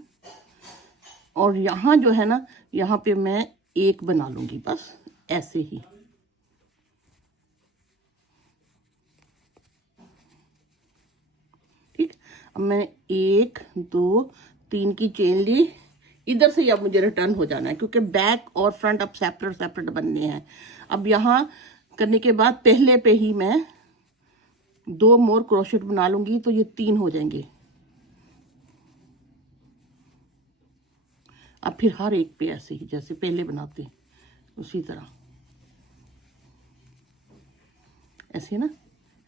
और यहाँ जो है ना यहाँ पे मैं 1 बना लूंगी बस ऐसे ही। ठीक, अब मैंने 1 2 3 की चेन ली। इधर से अब मुझे रिटर्न हो जाना है क्योंकि बैक और फ्रंट अब सेपरेट सेपरेट बनने हैं। अब यहाँ करने के बाद पहले पे ही मैं 2 मोर क्रोशेट बना लूंगी तो ये 3 हो जाएंगे। अब फिर हर एक पे ऐसे ही जैसे पहले बनाते उसी तरह ऐसे ना,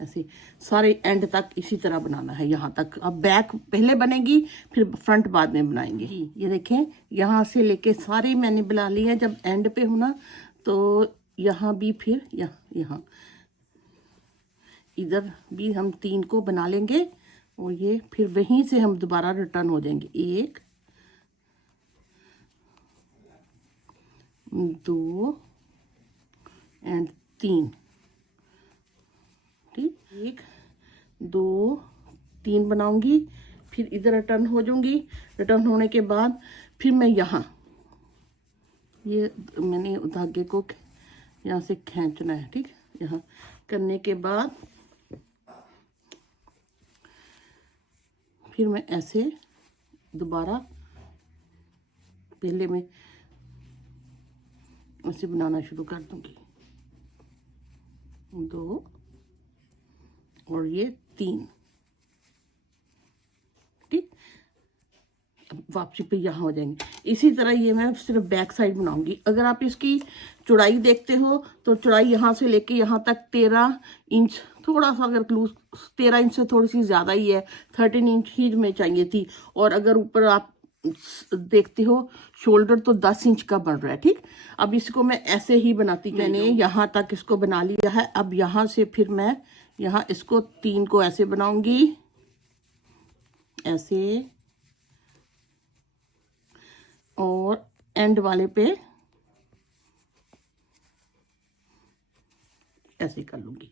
ऐसे सारे एंड तक इसी तरह बनाना है यहाँ तक। अब बैक पहले बनेगी फिर फ्रंट बाद में बनाएंगे। ये देखें यहाँ से लेके सारे मैंने बना लिए हैं। जब एंड पे हूँ ना तो यहाँ भी फिर यहाँ इधर भी हम 3 को बना लेंगे और ये फिर वहीं से हम दोबारा रिटर्न हो जाएंगे। 1 2 एंड 3, ठीक, 1 2 3 बनाऊंगी, फिर इधर रिटर्न हो जाऊंगी। रिटर्न होने के बाद फिर मैं यहाँ ये मैंने धागे को यहाँ से खींचना है, ठीक, यहाँ करने के बाद फिर मैं ऐसे दोबारा पहले में ऐसे बनाना शुरू कर दूंगी। 2 और ये 3, ठीक, वापसी पे यहाँ हो जाएंगे। इसी तरह ये मैं सिर्फ बैक साइड बनाऊंगी। अगर आप इसकी चौड़ाई देखते हो तो चौड़ाई यहाँ से लेके यहाँ तक 13 इंच, थोड़ा सा अगर लूज 13 इंच से थोड़ी सी ज़्यादा ही है, 13 इंच ही में चाहिए थी। और अगर ऊपर आप देखते हो शोल्डर तो 10 इंच का बन रहा है, ठीक। अब इसको मैं ऐसे ही बनाती, मैंने यहाँ तक इसको बना लिया है। अब यहाँ से फिर मैं यहाँ इसको 3 को ऐसे बनाऊंगी, ऐसे, और एंड वाले पे ऐसे कर लूंगी।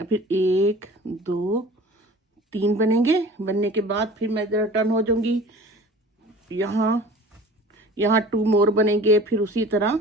फिर 1 2 3 बनेंगे। बनने के बाद फिर मैं इधर टर्न हो जाऊंगी, यहाँ 2 मोर बनेंगे, फिर उसी तरह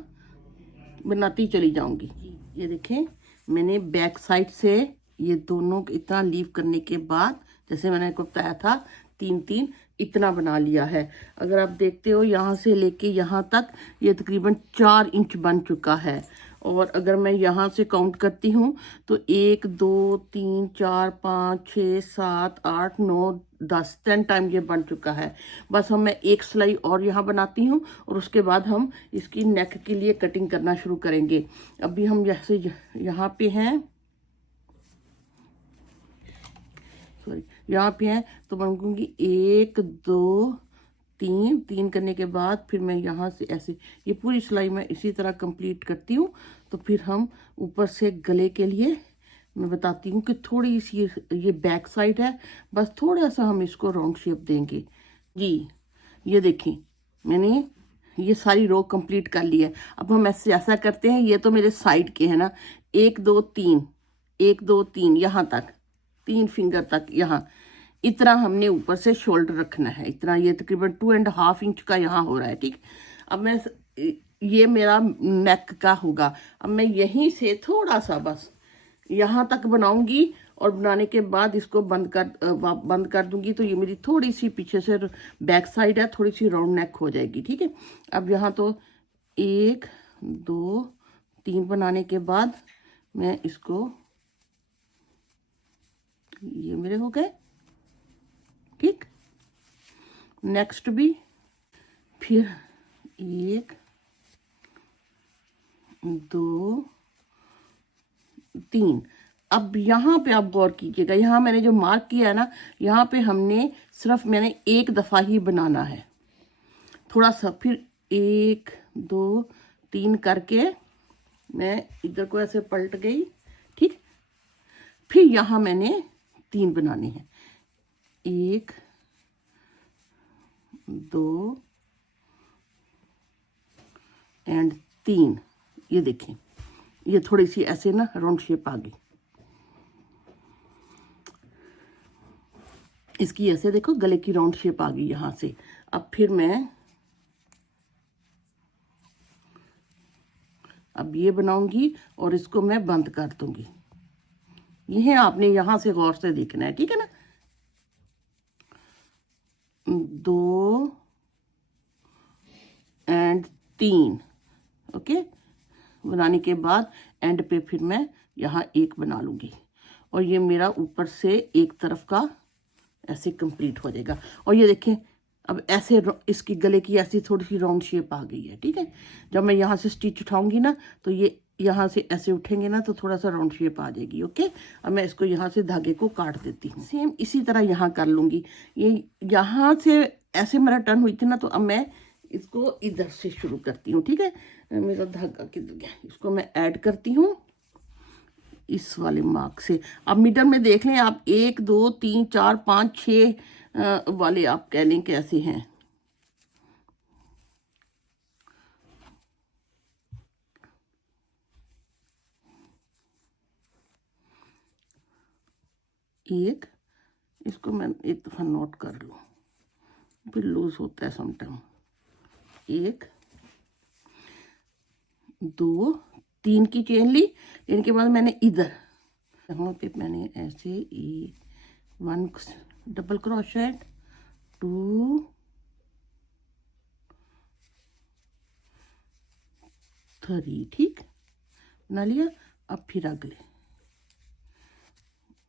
बनाती चली जाऊंगी। ये देखें मैंने बैक साइड से ये दोनों इतना लीव करने के बाद जैसे मैंने आपको बताया था 3 इतना बना लिया है। अगर आप देखते हो यहाँ से लेके यहाँ तक ये तकरीबन 4 इंच बन चुका है। और अगर मैं यहाँ से काउंट करती हूँ तो 1 2 3 4 5 6 7 8 9 10 10 टाइम ये बन चुका है। बस हम मैं एक सिलाई और यहाँ बनाती हूँ और उसके बाद हम इसकी नेक के लिए कटिंग करना शुरू करेंगे। अभी हम जैसे यहाँ पे हैं, सॉरी यहाँ पे हैं, तो बनूंगी 1 2 3 करने के बाद फिर मैं यहाँ से ऐसे ये पूरी सिलाई मैं इसी तरह कंप्लीट करती हूँ। तो फिर हम ऊपर से गले के लिए मैं बताती हूँ कि थोड़ी सी ये बैक साइड है, बस थोड़ा सा हम इसको राउंड शेप देंगे। जी ये देखिए मैंने ये सारी रो कंप्लीट कर ली है। अब हम ऐसा करते हैं, ये तो मेरे साइड के है ना, 1 2 3 1 2 3 यहाँ तक 3 फिंगर तक यहाँ इतना हमने ऊपर से शोल्डर रखना है। इतना ये तकरीबन 2.5 इंच का यहाँ हो रहा है, ठीक। अब मैं ये मेरा नेक का होगा। अब मैं यहीं से थोड़ा सा बस यहाँ तक बनाऊंगी और बनाने के बाद इसको बंद कर दूंगी, तो ये मेरी थोड़ी सी पीछे से बैक साइड है, थोड़ी सी राउंड नेक हो जाएगी। ठीक है, अब यहाँ तो 1 2 3 बनाने के बाद मैं इसको, ये मेरे हो गए। ठीक, नेक्स्ट भी, फिर 1 2 3। अब यहाँ पे आप गौर कीजिएगा, यहाँ मैंने जो मार्क किया है ना, यहाँ पे हमने सिर्फ मैंने एक दफ़ा ही बनाना है, थोड़ा सा। फिर 1 2 3 करके मैं इधर को ऐसे पलट गई। ठीक, फिर यहाँ मैंने 3 बनाने हैं, 1 2 एंड 3। ये देखें, ये थोड़ी सी ऐसे ना राउंड शेप आ गई इसकी, ऐसे देखो गले की राउंड शेप आ गई यहाँ से। अब फिर मैं अब ये बनाऊंगी और इसको मैं बंद कर दूंगी। यह आपने यहाँ से गौर से देखना है, ठीक है ना। 2 एंड 3, ओके। बनाने के बाद एंड पे फिर मैं यहाँ 1 बना लूँगी और ये मेरा ऊपर से एक तरफ का ऐसे कंप्लीट हो जाएगा। और ये देखें, अब ऐसे इसकी गले की ऐसी थोड़ी सी राउंड शेप आ गई है। ठीक है, जब मैं यहाँ से स्टिच उठाऊंगी ना, तो ये यहाँ से ऐसे उठेंगे ना, तो थोड़ा सा राउंड शेप आ जाएगी। ओके, अब मैं इसको यहाँ से धागे को काट देती हूँ। सेम इसी तरह यहाँ कर लूँगी। ये यहाँ से ऐसे मेरा टर्न हुई थी ना, तो अब मैं इसको इधर से शुरू करती हूँ। ठीक है, मेरा धागा किधर गया, इसको मैं ऐड करती हूँ इस वाले मार्क से। अब मीटर में देख लें आप, 1 2 3 4 5 6 वाले आप कह लें कैसे हैं। एक, इसको मैं एक दफ़ा नोट कर लूँ, फिर लूज होता है समटाइम। 1 2 3 की चेन ली, इनके बाद मैंने इधर यहाँ पे मैंने ऐसे 1 डबल क्रोशेट, 2 3, ठीक बना लिया। अब फिर अगले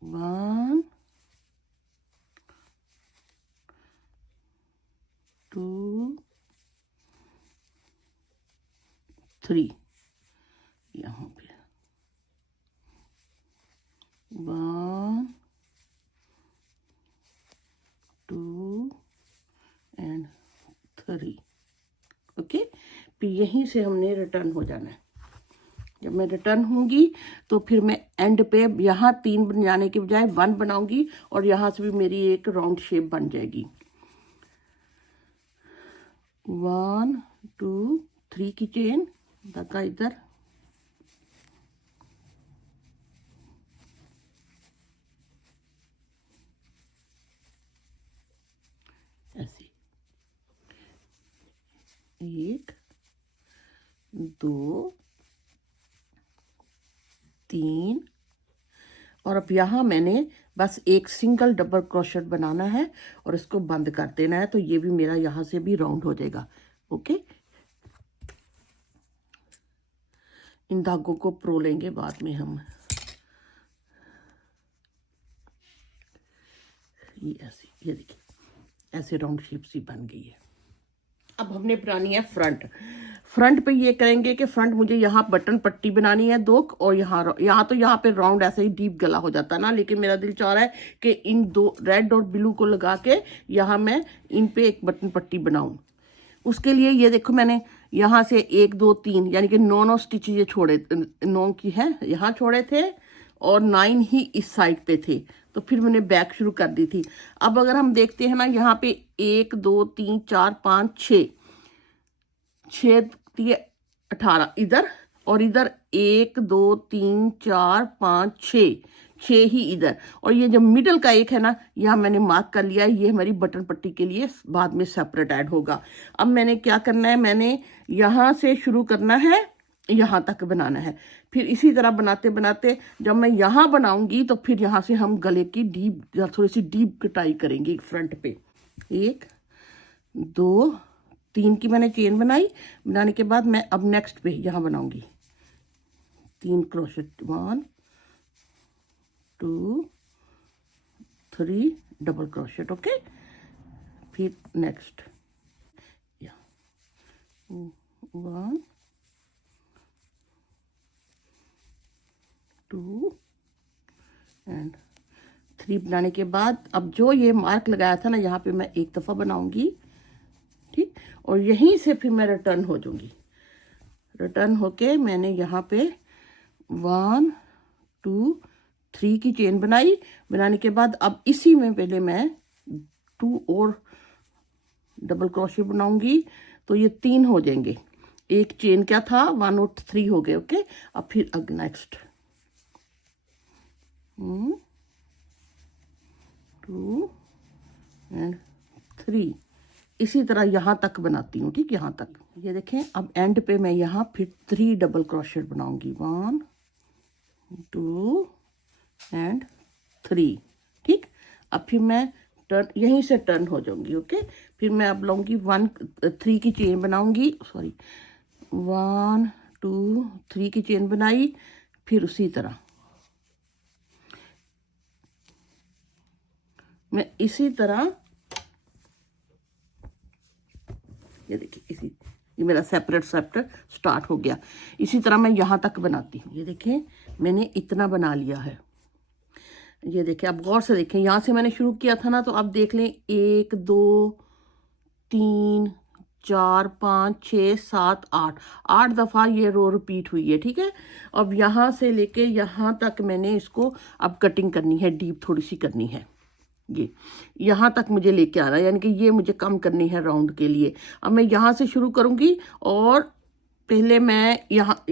1 2 3, यहाँ पे 1 2 एंड 3। ओके, फिर यहीं से हमने रिटर्न हो जाना है। जब मैं रिटर्न होंगी तो फिर मैं एंड पे यहाँ 3 बनाने के बजाय 1 बनाऊंगी और यहाँ से भी मेरी एक राउंड शेप बन जाएगी। 1 2 3 की चेन, धागा इधर, ऐसे 1 2 3। और अब यहाँ मैंने बस एक सिंगल डबल क्रोशेट बनाना है और इसको बंद कर देना है, तो ये भी मेरा यहाँ से भी राउंड हो जाएगा। ओके, इन धागों को प्रो लेंगे बाद में हम। ये ऐसे, ये देखिए ऐसे राउंड शेप सी बन गई है। अब हमने बनानी है फ्रंट पे ये करेंगे कि फ्रंट मुझे यहाँ बटन पट्टी बनानी है 2, और यहाँ पे राउंड ऐसे ही डीप गला हो जाता है ना, लेकिन मेरा दिल चाह रहा है कि इन 2 रेड और ब्लू को लगा के यहाँ मैं इन पे एक बटन पट्टी बनाऊं। उसके लिए ये देखो, मैंने यहाँ से 1 2 3 यानी कि 9 स्टिच ये छोड़े, 9 की है यहाँ छोड़े थे और 9 ही इस साइड पे थे, तो फिर मैंने बैक शुरू कर दी थी। अब अगर हम देखते हैं ना, यहाँ पे 1 2 3 4 5 6 18 इधर, और इधर 1 2 3 4 5 6 ही इधर, और ये जो मिडल का एक है ना, यहाँ मैंने मार्क कर लिया है, ये हमारी बटन पट्टी के लिए बाद में सेपरेट ऐड होगा। अब मैंने क्या करना है, मैंने यहाँ से शुरू करना है यहाँ तक बनाना है। फिर इसी तरह बनाते बनाते जब मैं यहाँ बनाऊंगी तो फिर यहाँ से हम गले की डीप या थोड़ी सी डीप कटाई करेंगे फ्रंट पे। 1 2 3 की मैंने चेन बनाई। बनाने के बाद मैं अब नेक्स्ट पे यहाँ बनाऊंगी 3 क्रोशेट, 1 2 3 डबल क्रोशेट। ओके, फिर नेक्स्ट 1 2 एंड 3 बनाने के बाद अब जो ये मार्क लगाया था ना, यहाँ पे मैं एक दफ़ा बनाऊंगी, ठीक, और यहीं से फिर मैं रिटर्न हो जाऊंगी। रिटर्न होके मैंने यहाँ पे 1 2 3 की चेन बनाई। बनाने के बाद अब इसी में पहले मैं 2 और डबल क्रोशेट बनाऊंगी, तो ये 3 हो जाएंगे। एक चेन क्या था, 1 और 3 हो गए। ओके, अब फिर नेक्स्ट 2 एंड 3 इसी तरह यहाँ तक बनाती हूँ, ठीक, यहाँ तक। ये देखें, अब एंड पे मैं यहाँ फिर 3 डबल क्रोशेट बनाऊंगी, 1 2 एंड 3, ठीक। अब फिर मैं टर्न यहीं से टर्न हो जाऊंगी। ओके, फिर मैं अब लाऊंगी 3 की चेन बनाऊंगी, सॉरी 1 2 3 की चेन बनाई। फिर उसी तरह मैं इसी तरह, ये देखिए, ये मेरा सेपरेट स्टार्ट हो गया। इसी तरह मैं यहाँ तक बनाती हूँ। ये देखें, मैंने इतना बना लिया है। ये देखें, आप गौर से देखें, यहाँ से मैंने शुरू किया था ना, तो आप देख लें 1 2 3 4 5 6 7 8 दफ़ा ये रो रिपीट हुई है, ठीक है। अब यहाँ से लेके यहाँ तक मैंने इसको अब कटिंग करनी है, डीप थोड़ी सी करनी है। ये यहाँ तक मुझे लेके आना है, यानी कि ये मुझे कम करनी है राउंड के लिए। अब मैं यहाँ से शुरू करूँगी और पहले मैं यहाँ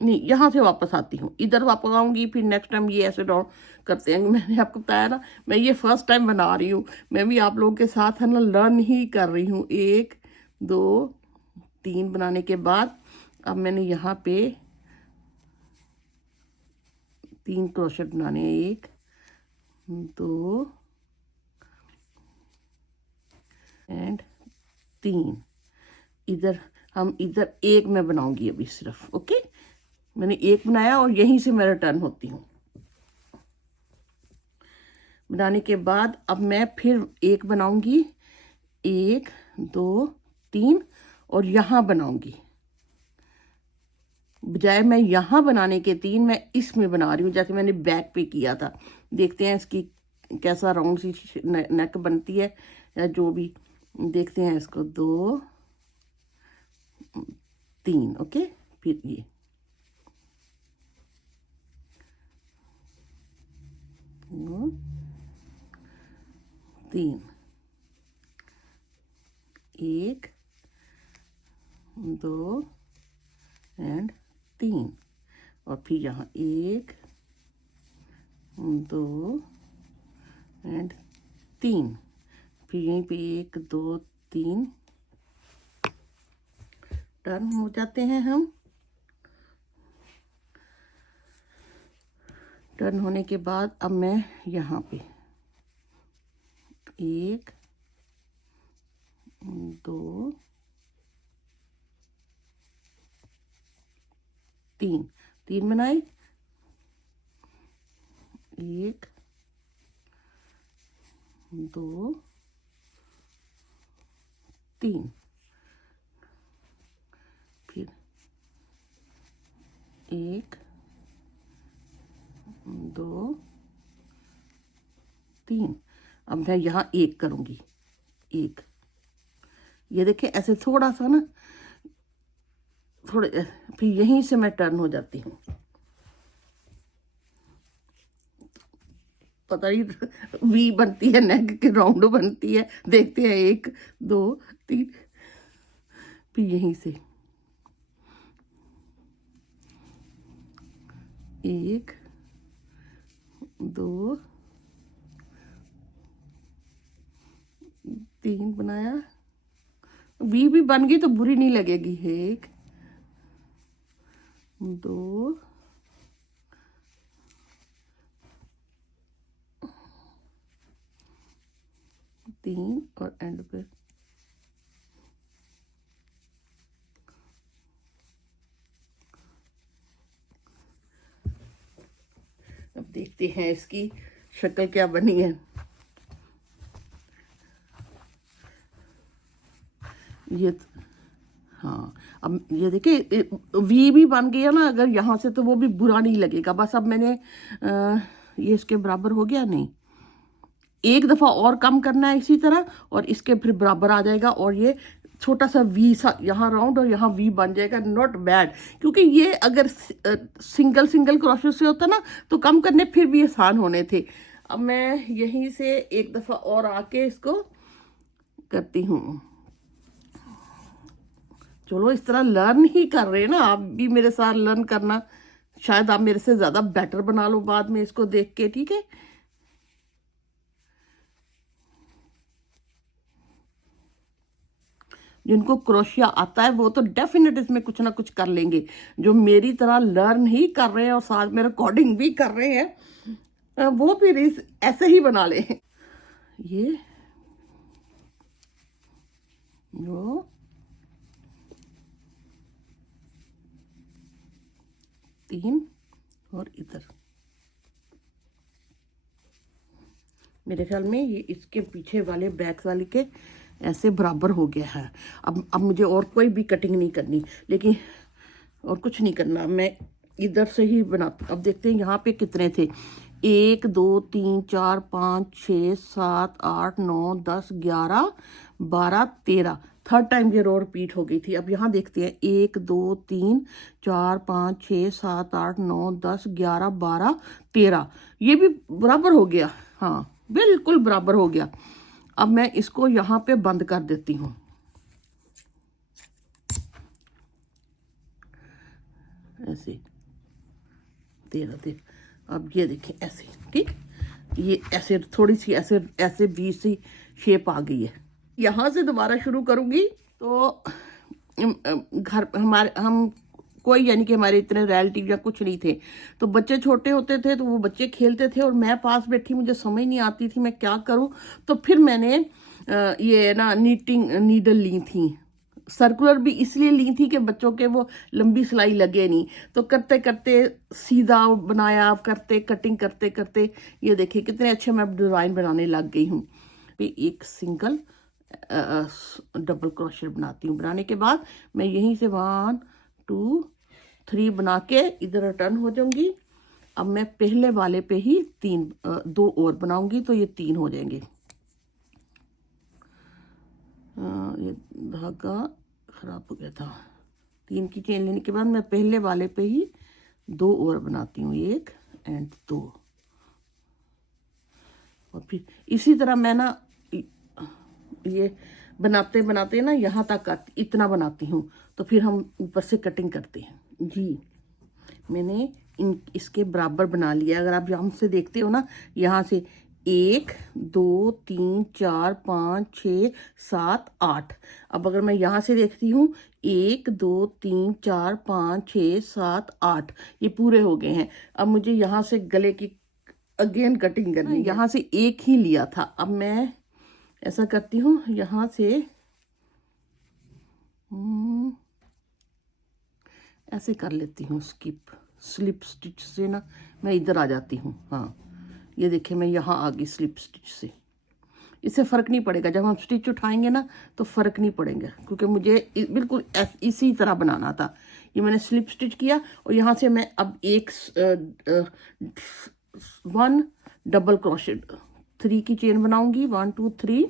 नहीं, यहाँ से वापस आती हूँ, इधर वापस आऊँगी, फिर नेक्स्ट टाइम ये ऐसे डाउन करते हैं। मैंने आपको बताया ना, मैं ये फर्स्ट टाइम बना रही हूँ, मैं भी आप लोगों के साथ है ना लर्न ही कर रही हूँ। 1 2 3 बनाने के बाद अब मैंने यहाँ पे 3 क्रोशेट बनाने, 1 2 एंड 3। इधर इधर एक मैं बनाऊंगी अभी सिर्फ। ओके, मैंने एक बनाया और यहीं से मैं रिटर्न होती हूँ। बनाने के बाद अब मैं फिर एक बनाऊंगी, 1 2 3 और यहाँ बनाऊंगी। बजाय मैं यहाँ बनाने के 3 मैं इसमें बना रही हूँ, जैसे मैंने बैक पे किया था। देखते हैं इसकी कैसा राउंड सी नेक बनती है, या जो भी देखते हैं इसको। 2 3 ओके, फिर ये 3 1 2 एंड 3 और फिर यहाँ 1 2 एंड 3, फिर यहीं पे 1 2 3 टर्न हो जाते हैं हम। टर्न होने के बाद अब मैं यहाँ पे 1 2 3 बनाई, 1 2 3, फिर 1 2 3। अब मैं यहाँ 1 करूँगी, 1। ये देखिए ऐसे थोड़ा सा ना, थोड़े, फिर यहीं से मैं टर्न हो जाती हूँ। पता नहीं वी बनती है, नेक के राउंड बनती है, देखते हैं। 1 2 3, फिर यहीं से 1 2 3 बनाया। वी भी बन गई तो बुरी नहीं लगेगी। 1 2 3 और एंड पे अब देखते हैं इसकी शक्ल क्या बनी है। ये हाँ, अब ये देखिए वी भी बन गया ना अगर यहाँ से, तो वो भी बुरा नहीं लगेगा। बस अब मैंने ये इसके बराबर हो गया, नहीं, एक दफ़ा और कम करना है इसी तरह, और इसके फिर बराबर आ जाएगा, और ये छोटा सा वी सा यहाँ राउंड और यहाँ वी बन जाएगा। नॉट बैड, क्योंकि ये अगर सिंगल सिंगल क्रोशे से होता ना तो कम करने फिर भी आसान होने थे। अब मैं यहीं से एक दफ़ा और आके इसको करती हूँ। चलो, इस तरह लर्न ही कर रहे हैं ना, आप भी मेरे साथ लर्न करना, शायद आप मेरे से ज़्यादा बेटर बना लो बाद में इसको देख के, ठीक है। जिनको क्रोशिया आता है वो तो डेफिनेट इसमें कुछ ना कुछ कर लेंगे। जो मेरी तरह लर्न ही कर रहे हैं और साथ में रिकॉर्डिंग भी कर रहे हैं, वो फिर ऐसे ही बना ले। ये जो 3 और इधर, मेरे ख्याल में ये इसके पीछे वाले बैक वाले के ऐसे बराबर हो गया है। अब मुझे और कोई भी कटिंग नहीं करनी, लेकिन और कुछ नहीं करना, मैं इधर से ही बना। अब देखते हैं यहाँ पे कितने थे, 1 2 3 4 5 6 7 8 9 10 11 12 13, थर्ड टाइम ये रो रिपीट हो गई थी। अब यहाँ देखते हैं 1 2 3 4 5 6 7 8 9 10 11 12 13, ये भी बराबर हो गया। हाँ, बिल्कुल बराबर हो गया। अब मैं इसको यहाँ पे बंद कर देती हूँ, ऐसे 13। अब ये देखें ऐसे, ठीक, ये ऐसे थोड़ी सी ऐसे ऐसे 20 सी शेप आ गई है। यहाँ से दोबारा शुरू करूँगी तो घर हमारे हम कोई यानी कि हमारे इतने रिलेटिव या कुछ नहीं थे, तो बच्चे छोटे होते थे तो वो बच्चे खेलते थे और मैं पास बैठी, मुझे समझ नहीं आती थी मैं क्या करूं। तो फिर मैंने ये ना नीटिंग नीडल ली थी, सर्कुलर भी इसलिए ली थी कि बच्चों के वो लंबी सिलाई लगे नहीं। तो करते करते सीधा बनाया, करते कटिंग करते करते ये देखिए कितने अच्छे मैं डिज़ाइन बनाने लग गई हूँ। एक सिंगल डबल क्रोशेट बनाती हूँ। बनाने के बाद मैं यहीं से 1 2 3 बना के इधर रिटर्न हो जाऊंगी। अब मैं पहले वाले पे ही 2 और बनाऊंगी तो ये 3 हो जाएंगे। ये धागा खराब हो गया था। 3 की चेन लेने के बाद मैं पहले वाले पे ही 2 और बनाती हूँ, 1 एंड 2, और फिर इसी तरह मैं ना ये बनाते बनाते ना यहाँ तक इतना बनाती हूँ, तो फिर हम ऊपर से कटिंग करते हैं जी। मैंने इसके बराबर बना लिया। अगर आप यहाँ से देखते हो ना, यहाँ से 1 2 3 4 5 6 7 8। अब अगर मैं यहाँ से देखती हूँ 1 2 3 4 5 6 7 8, ये पूरे हो गए हैं। अब मुझे यहाँ से गले की अगेन कटिंग करनी है। यहाँ से एक ही लिया था, अब मैं ऐसा करती हूँ, यहाँ से ऐसे कर लेती हूँ, स्लिप स्टिच से ना मैं इधर आ जाती हूँ। हाँ, ये देखिए मैं यहाँ आ गई स्लिप स्टिच से। इससे फ़र्क नहीं पड़ेगा, जब हम स्टिच उठाएंगे ना तो फ़र्क नहीं पड़ेगा, क्योंकि मुझे बिल्कुल इसी तरह बनाना था। ये मैंने स्लिप स्टिच किया और यहाँ से मैं अब 1 डबल क्रोशेट 3 की चेन बनाऊंगी। 1 2 3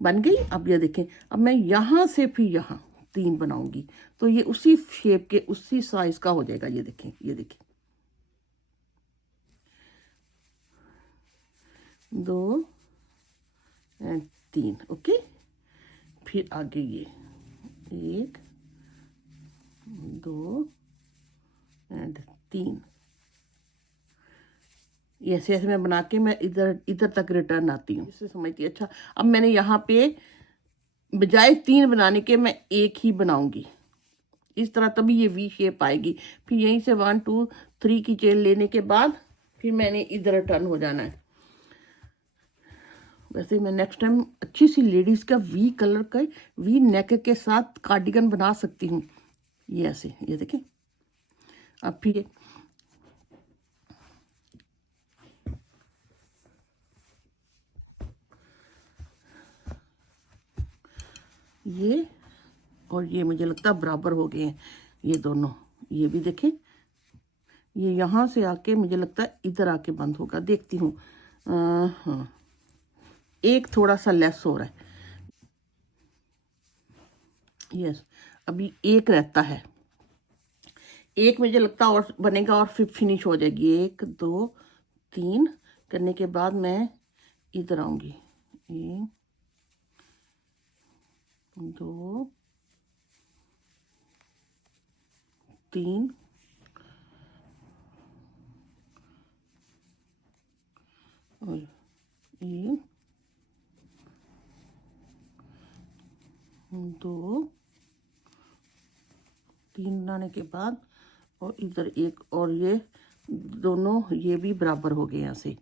बन गई। अब ये देखें, अब मैं यहाँ से फिर यहाँ 3 बनाऊंगी तो ये उसी शेप के उसी साइज का हो जाएगा। ये देखें, ये देखें, 2 एंड 3, ओके। फिर आगे ये 1 2 एंड 3, ऐसे ऐसे मैं बना के मैं इधर इधर तक रिटर्न आती हूँ, इससे समझती है। अच्छा, अब मैंने यहाँ पे बजाय 3 बनाने के मैं 1 ही बनाऊंगी, इस तरह, तभी ये वी शेप आएगी। फिर यहीं से 1 2 3 की चेन लेने के बाद फिर मैंने इधर टर्न हो जाना है। वैसे मैं नेक्स्ट टाइम अच्छी सी लेडीज का वी कलर का वी नेक के साथ कार्डिगन बना सकती हूँ। ये ऐसे, ये देखिए। अब फिर ये और ये मुझे लगता है बराबर हो गए हैं ये दोनों। ये भी देखें, ये यहाँ से आके मुझे लगता है इधर आके बंद होगा, देखती हूँ। हाँ, एक थोड़ा सा लेस हो रहा है। यस, अभी एक रहता है, एक मुझे लगता है और बनेगा और फिर फिनिश हो जाएगी। 1 2 3 करने के बाद मैं इधर आऊंगी। 1 2 3 और 1 2 3 बनाने के बाद और इधर एक, और ये दोनों ये भी बराबर हो गए यहाँ से।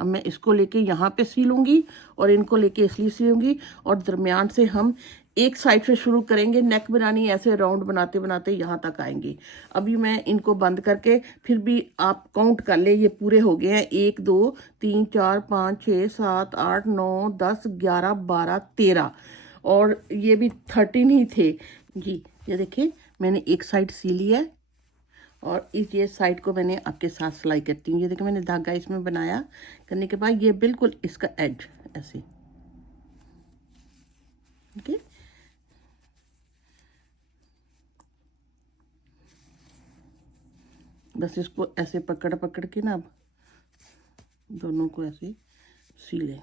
अब मैं इसको लेके यहाँ पे सिलूंगी और इनको लेके इसलिए सिलूंगी, और दरमियान से हम एक साइड से शुरू करेंगे नेक बनानी, ऐसे राउंड बनाते बनाते यहाँ तक आएंगे। अभी मैं इनको बंद करके, फिर भी आप काउंट कर ले, ये पूरे हो गए हैं। 1 2 3 4 5 6 7 8 9 10 11 12 13 और ये भी 13 ही थे जी। ये देखिए, मैंने एक साइड सिली है और इस ये साइड को मैंने आपके साथ सिलाई करती हूँ। ये देखिए, मैंने धागा इसमें बनाया, करने के बाद ये बिल्कुल इसका एज ऐसे, ओके। बस इसको ऐसे पकड़ पकड़ के ना, अब दोनों को ऐसे सिले।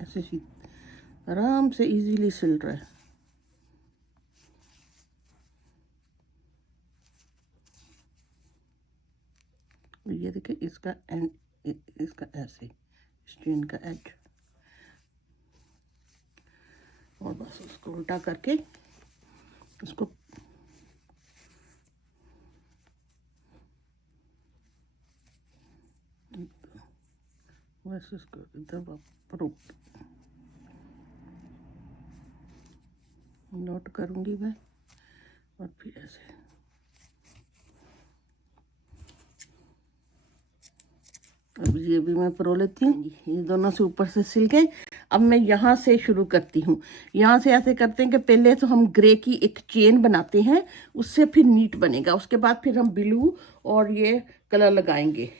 ऐसे सी आराम से इजीली सिल रहा है। ये देखिए, इसका एंड, इसका ऐसे इस चेन का एज, और बस उसको उल्टा करके उसको वैसे इसको इधर नोट करूंगी मैं, और फिर ऐसे अब ये भी मैं परो लेती हूँ। ये दोनों से ऊपर से सिल गए। अब मैं यहाँ से शुरू करती हूँ। यहाँ से ऐसे करते हैं कि पहले तो हम ग्रे की एक चेन बनाते हैं, उससे फिर नीट बनेगा, उसके बाद फिर हम ब्लू और ये कलर लगाएंगे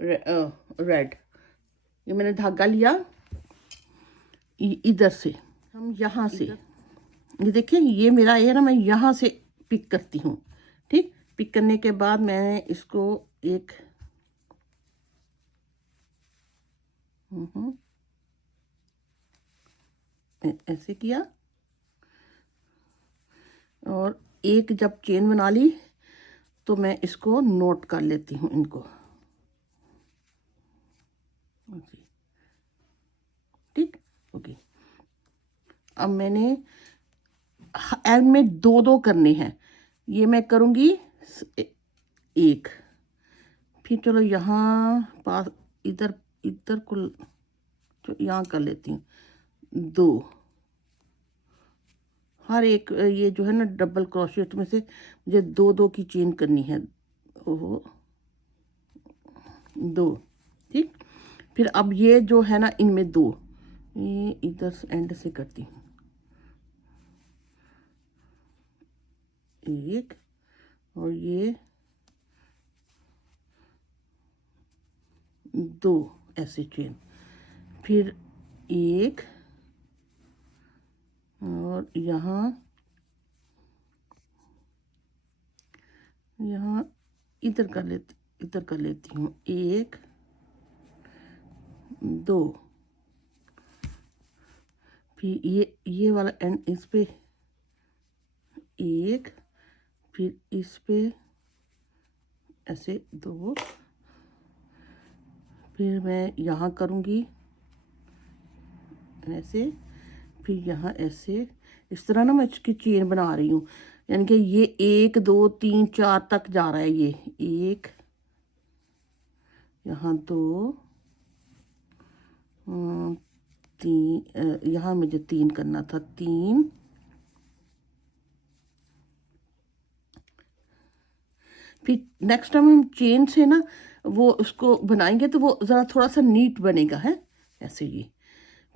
रेड। ये मैंने धागा लिया इधर से, हम यहाँ से, ये देखिए, ये मेरा ये ना, मैं यहाँ से पिक करती हूँ। ठीक, पिक करने के बाद मैं इसको एक ऐसे किया, और एक जब चेन बना ली तो मैं इसको नोट कर लेती हूँ इनको। ठीक, ओके। अब मैंने एंड में 2 2 करने हैं, ये मैं करूँगी एक, फिर चलो यहाँ पास इधर इधर को यहाँ कर लेती हूँ 2। हर एक ये जो है ना डबल क्रोशिएट में से मुझे 2 2 की चेन करनी है। ओहो, 2, ठीक। फिर अब ये जो है ना, इनमें 2, ये इधर एंड से करती हूँ, 1 और ये 2 ऐसे चेन, फिर 1 और यहाँ इधर कर लेती हूँ 1 2, फिर ये वाला एंड इस पे 1, फिर इस पे ऐसे 2, फिर मैं यहाँ करूँगी ऐसे, फिर यहाँ ऐसे। इस तरह ना मैं इसकी चेन बना रही हूँ, यानी कि ये 1 2 3 4 तक जा रहा है। ये 1, यहाँ 2, 3, यहाँ मुझे 3 करना था, 3, फिर नेक्स्ट टाइम हम चेन से ना वो उसको बनाएंगे तो वो ज़रा थोड़ा सा नीट बनेगा है ऐसे। ये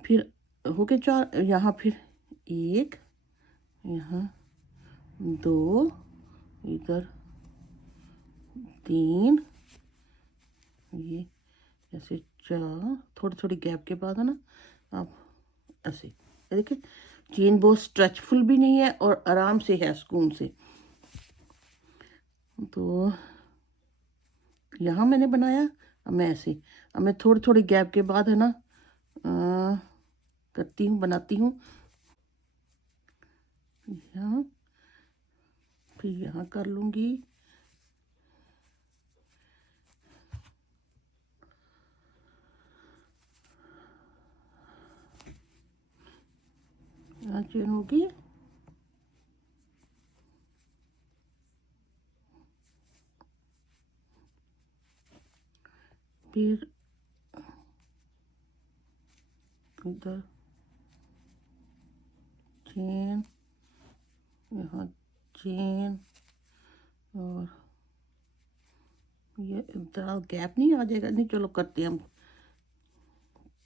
फिर हो गए 4, यहाँ फिर 1, यहाँ 2, इधर 3, ये ऐसे 4, थोड़ी थोड़ी गैप के बाद है ना आप ऐसे। देखिए चेन बहुत स्ट्रेचफुल भी नहीं है और आराम से है, सुकून से। तो यहाँ मैंने बनाया, अब मैं ऐसे, अब मैं थोड़ी थोड़ी गैप के बाद है ना करती हूँ, बनाती हूँ। यहाँ फिर यहाँ कर लूँगी, यहाँ चेन होगी, फिर इधर चेन, यहाँ चेन, और ये इधर गैप नहीं आ जाएगा, नहीं चलो करते हैं हम।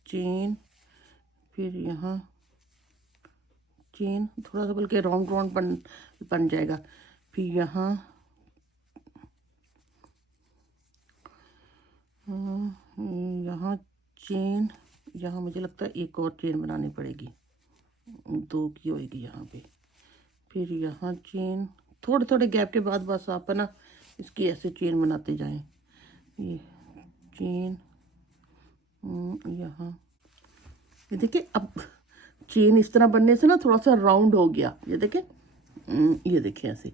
चेन, फिर यहाँ चेन, थोड़ा सा बल्कि राउंड राउंड बन जाएगा। फिर यहाँ यहाँ चेन, यहाँ मुझे लगता है एक और चेन बनानी पड़ेगी, 2 की होएगी यहाँ पे। फिर यहाँ चेन, थोड़े थोड़े गैप के बाद बस आप है ना इसकी ऐसे चेन बनाते जाएं। ये चेन, यहाँ ये देखिए, अब चेन इस तरह बनने से ना थोड़ा सा राउंड हो गया, ये देखिए, ये देखिए ऐसे।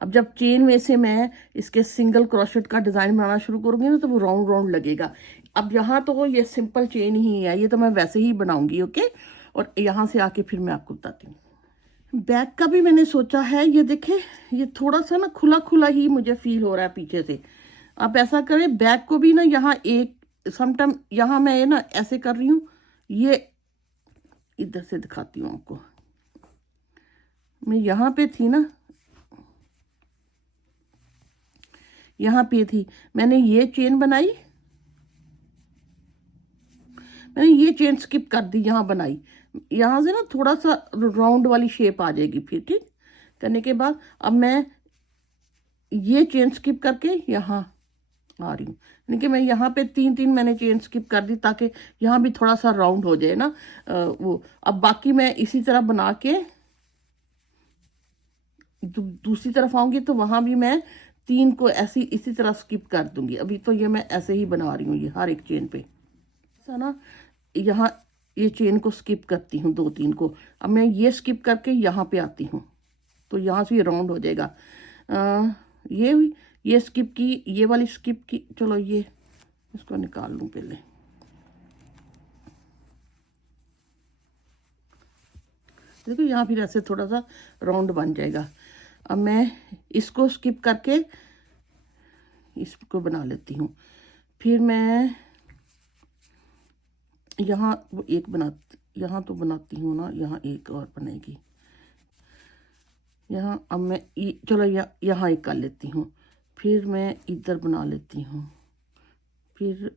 अब जब चेन में से मैं इसके सिंगल क्रोशेट का डिज़ाइन बनाना शुरू करूँगी ना तो वो राउंड राउंड लगेगा। अब यहाँ तो ये सिंपल चेन ही है, ये तो मैं वैसे ही बनाऊंगी, ओके। और यहाँ से आके फिर मैं आपको बताती हूँ। बैक का भी मैंने सोचा है, ये देखें, ये थोड़ा सा ना खुला खुला ही मुझे फील हो रहा है पीछे से। आप ऐसा करें, बैक को भी ना यहाँ एक समटाइम यहाँ मैं ये ना ऐसे कर रही हूँ, ये इधर से दिखाती हूँ आपको। मैं यहाँ पे थी ना, यहाँ पे थी, मैंने ये चेन बनाई, मैंने ये चेन स्किप कर दी, यहाँ बनाई, यहाँ से ना थोड़ा सा राउंड वाली शेप आ जाएगी। फिर ठीक करने के बाद अब मैं ये चेन स्किप करके यहाँ आ रही हूँ, यानी कि मैं यहाँ पे 3 मैंने चेन स्किप कर दी ताकि यहाँ भी थोड़ा सा राउंड हो जाए ना वो। अब बाकी मैं इसी तरह बना के दूसरी तरफ आऊंगी तो वहां भी मैं 3 को ऐसी इसी तरह स्किप कर दूंगी। अभी तो ये मैं ऐसे ही बना रही हूँ, ये हर एक चेन पे ऐसा ना, यहाँ ये चेन को स्किप करती हूँ 2-3 को। अब मैं ये स्किप करके यहाँ पे आती हूँ तो यहाँ से ये राउंड हो जाएगा। ये स्किप की, ये वाली स्किप की, चलो ये इसको निकाल लूँ पहले। देखो यहाँ फिर ऐसे थोड़ा सा राउंड बन जाएगा। अब मैं इसको स्किप करके इसको बना लेती हूँ। फिर मैं यहाँ एक यहाँ तो बनाती हूँ ना, यहाँ एक और बनेगी यहाँ। अब मैं चलो यहाँ एक कर लेती हूँ, फिर मैं इधर बना लेती हूँ, फिर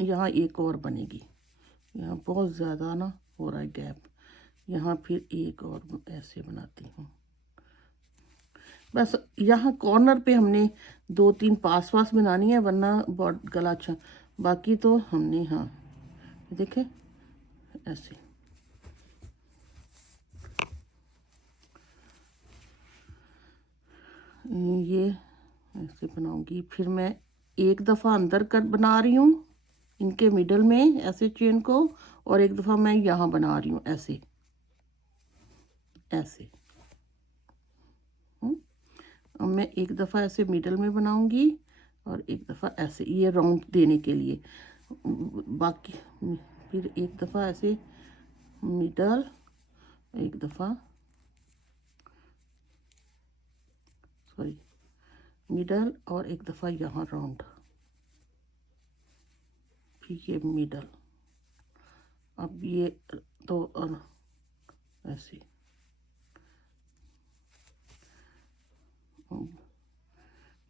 यहाँ एक और बनेगी। यहाँ बहुत ज़्यादा ना हो रहा है गैप, यहाँ फिर एक और ऐसे बनाती हूँ। बस यहाँ कॉर्नर पे हमने 2-3 पास बनानी है वरना बहुत गला अच्छा, बाकी तो हमने हाँ देखे ऐसे। ये ऐसे बनाऊंगी, फिर मैं एक दफ़ा अंदर कर बना रही हूँ इनके मिडल में ऐसे चेन को, और एक दफ़ा मैं यहाँ बना रही हूँ ऐसे ऐसे। अब मैं एक दफ़ा ऐसे मिडल में बनाऊंगी और एक दफ़ा ऐसे, ये राउंड देने के लिए। बाकी फिर एक दफ़ा ऐसे मिडल, एक दफ़ा सॉरी मिडल और एक दफ़ा यहाँ राउंड, ठीक है मिडल। अब ये तो ऐसे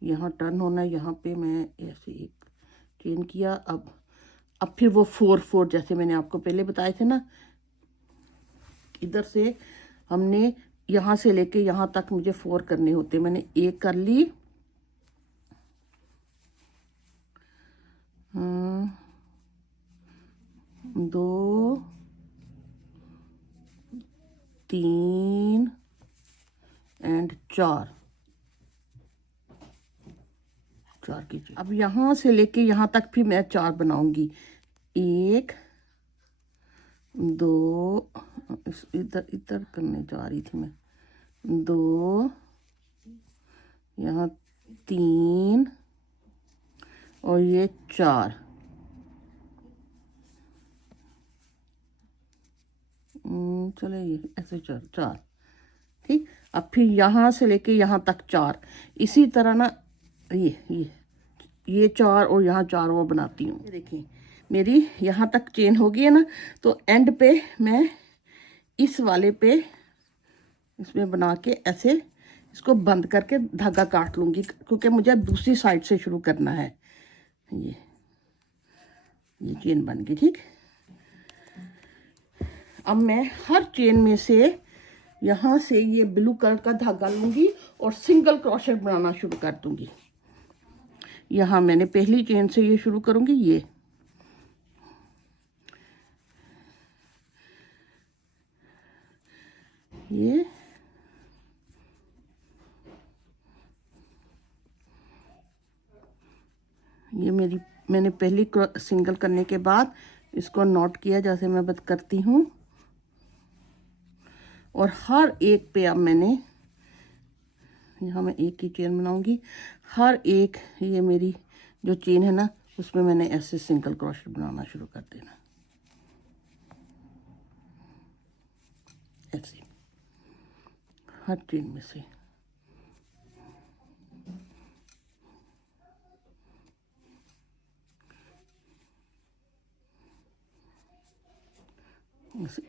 यहाँ टर्न होना है, यहाँ पे मैं ऐसे एक चेन किया। अब फिर वो 4 जैसे मैंने आपको पहले बताए थे ना, इधर से हमने यहाँ से लेके यहाँ तक मुझे 4 करने होते। मैंने एक कर ली, 2 3 एंड 4 कीजिए। अब यहाँ से लेके यहाँ तक फिर मैं 4 बनाऊंगी। 1 2, इधर करने जा रही थी मैं, 2 यहाँ 3 और ये 4। चले ये ऐसे 4 ठीक। अब फिर यहाँ से लेके यहाँ तक 4, इसी तरह ना ये 4 और यहाँ 4 वो बनाती हूँ। देखिए मेरी यहाँ तक चेन हो गई है ना, तो एंड पे मैं इस वाले पे इसमें बना के ऐसे इसको बंद करके धागा काट लूँगी, क्योंकि मुझे दूसरी साइड से शुरू करना है। ये चेन बन गई ठीक। अब मैं हर चेन में से यहाँ से ये ब्लू कलर का धागा लूँगी और सिंगल क्रोशेट बनाना शुरू कर दूँगी। यहाँ मैंने पहली चेन से ये शुरू करूँगी, ये मैंने पहली सिंगल करने के बाद इसको नोट किया जैसे मैं बत करती हूँ, और हर एक पे अब मैंने यहाँ मैं एक ही चेन बनाऊंगी। हर एक ये मेरी जो चेन है ना, उसमें मैंने ऐसे सिंगल क्रोशेट बनाना शुरू कर देना, ऐसे हर चेन में से।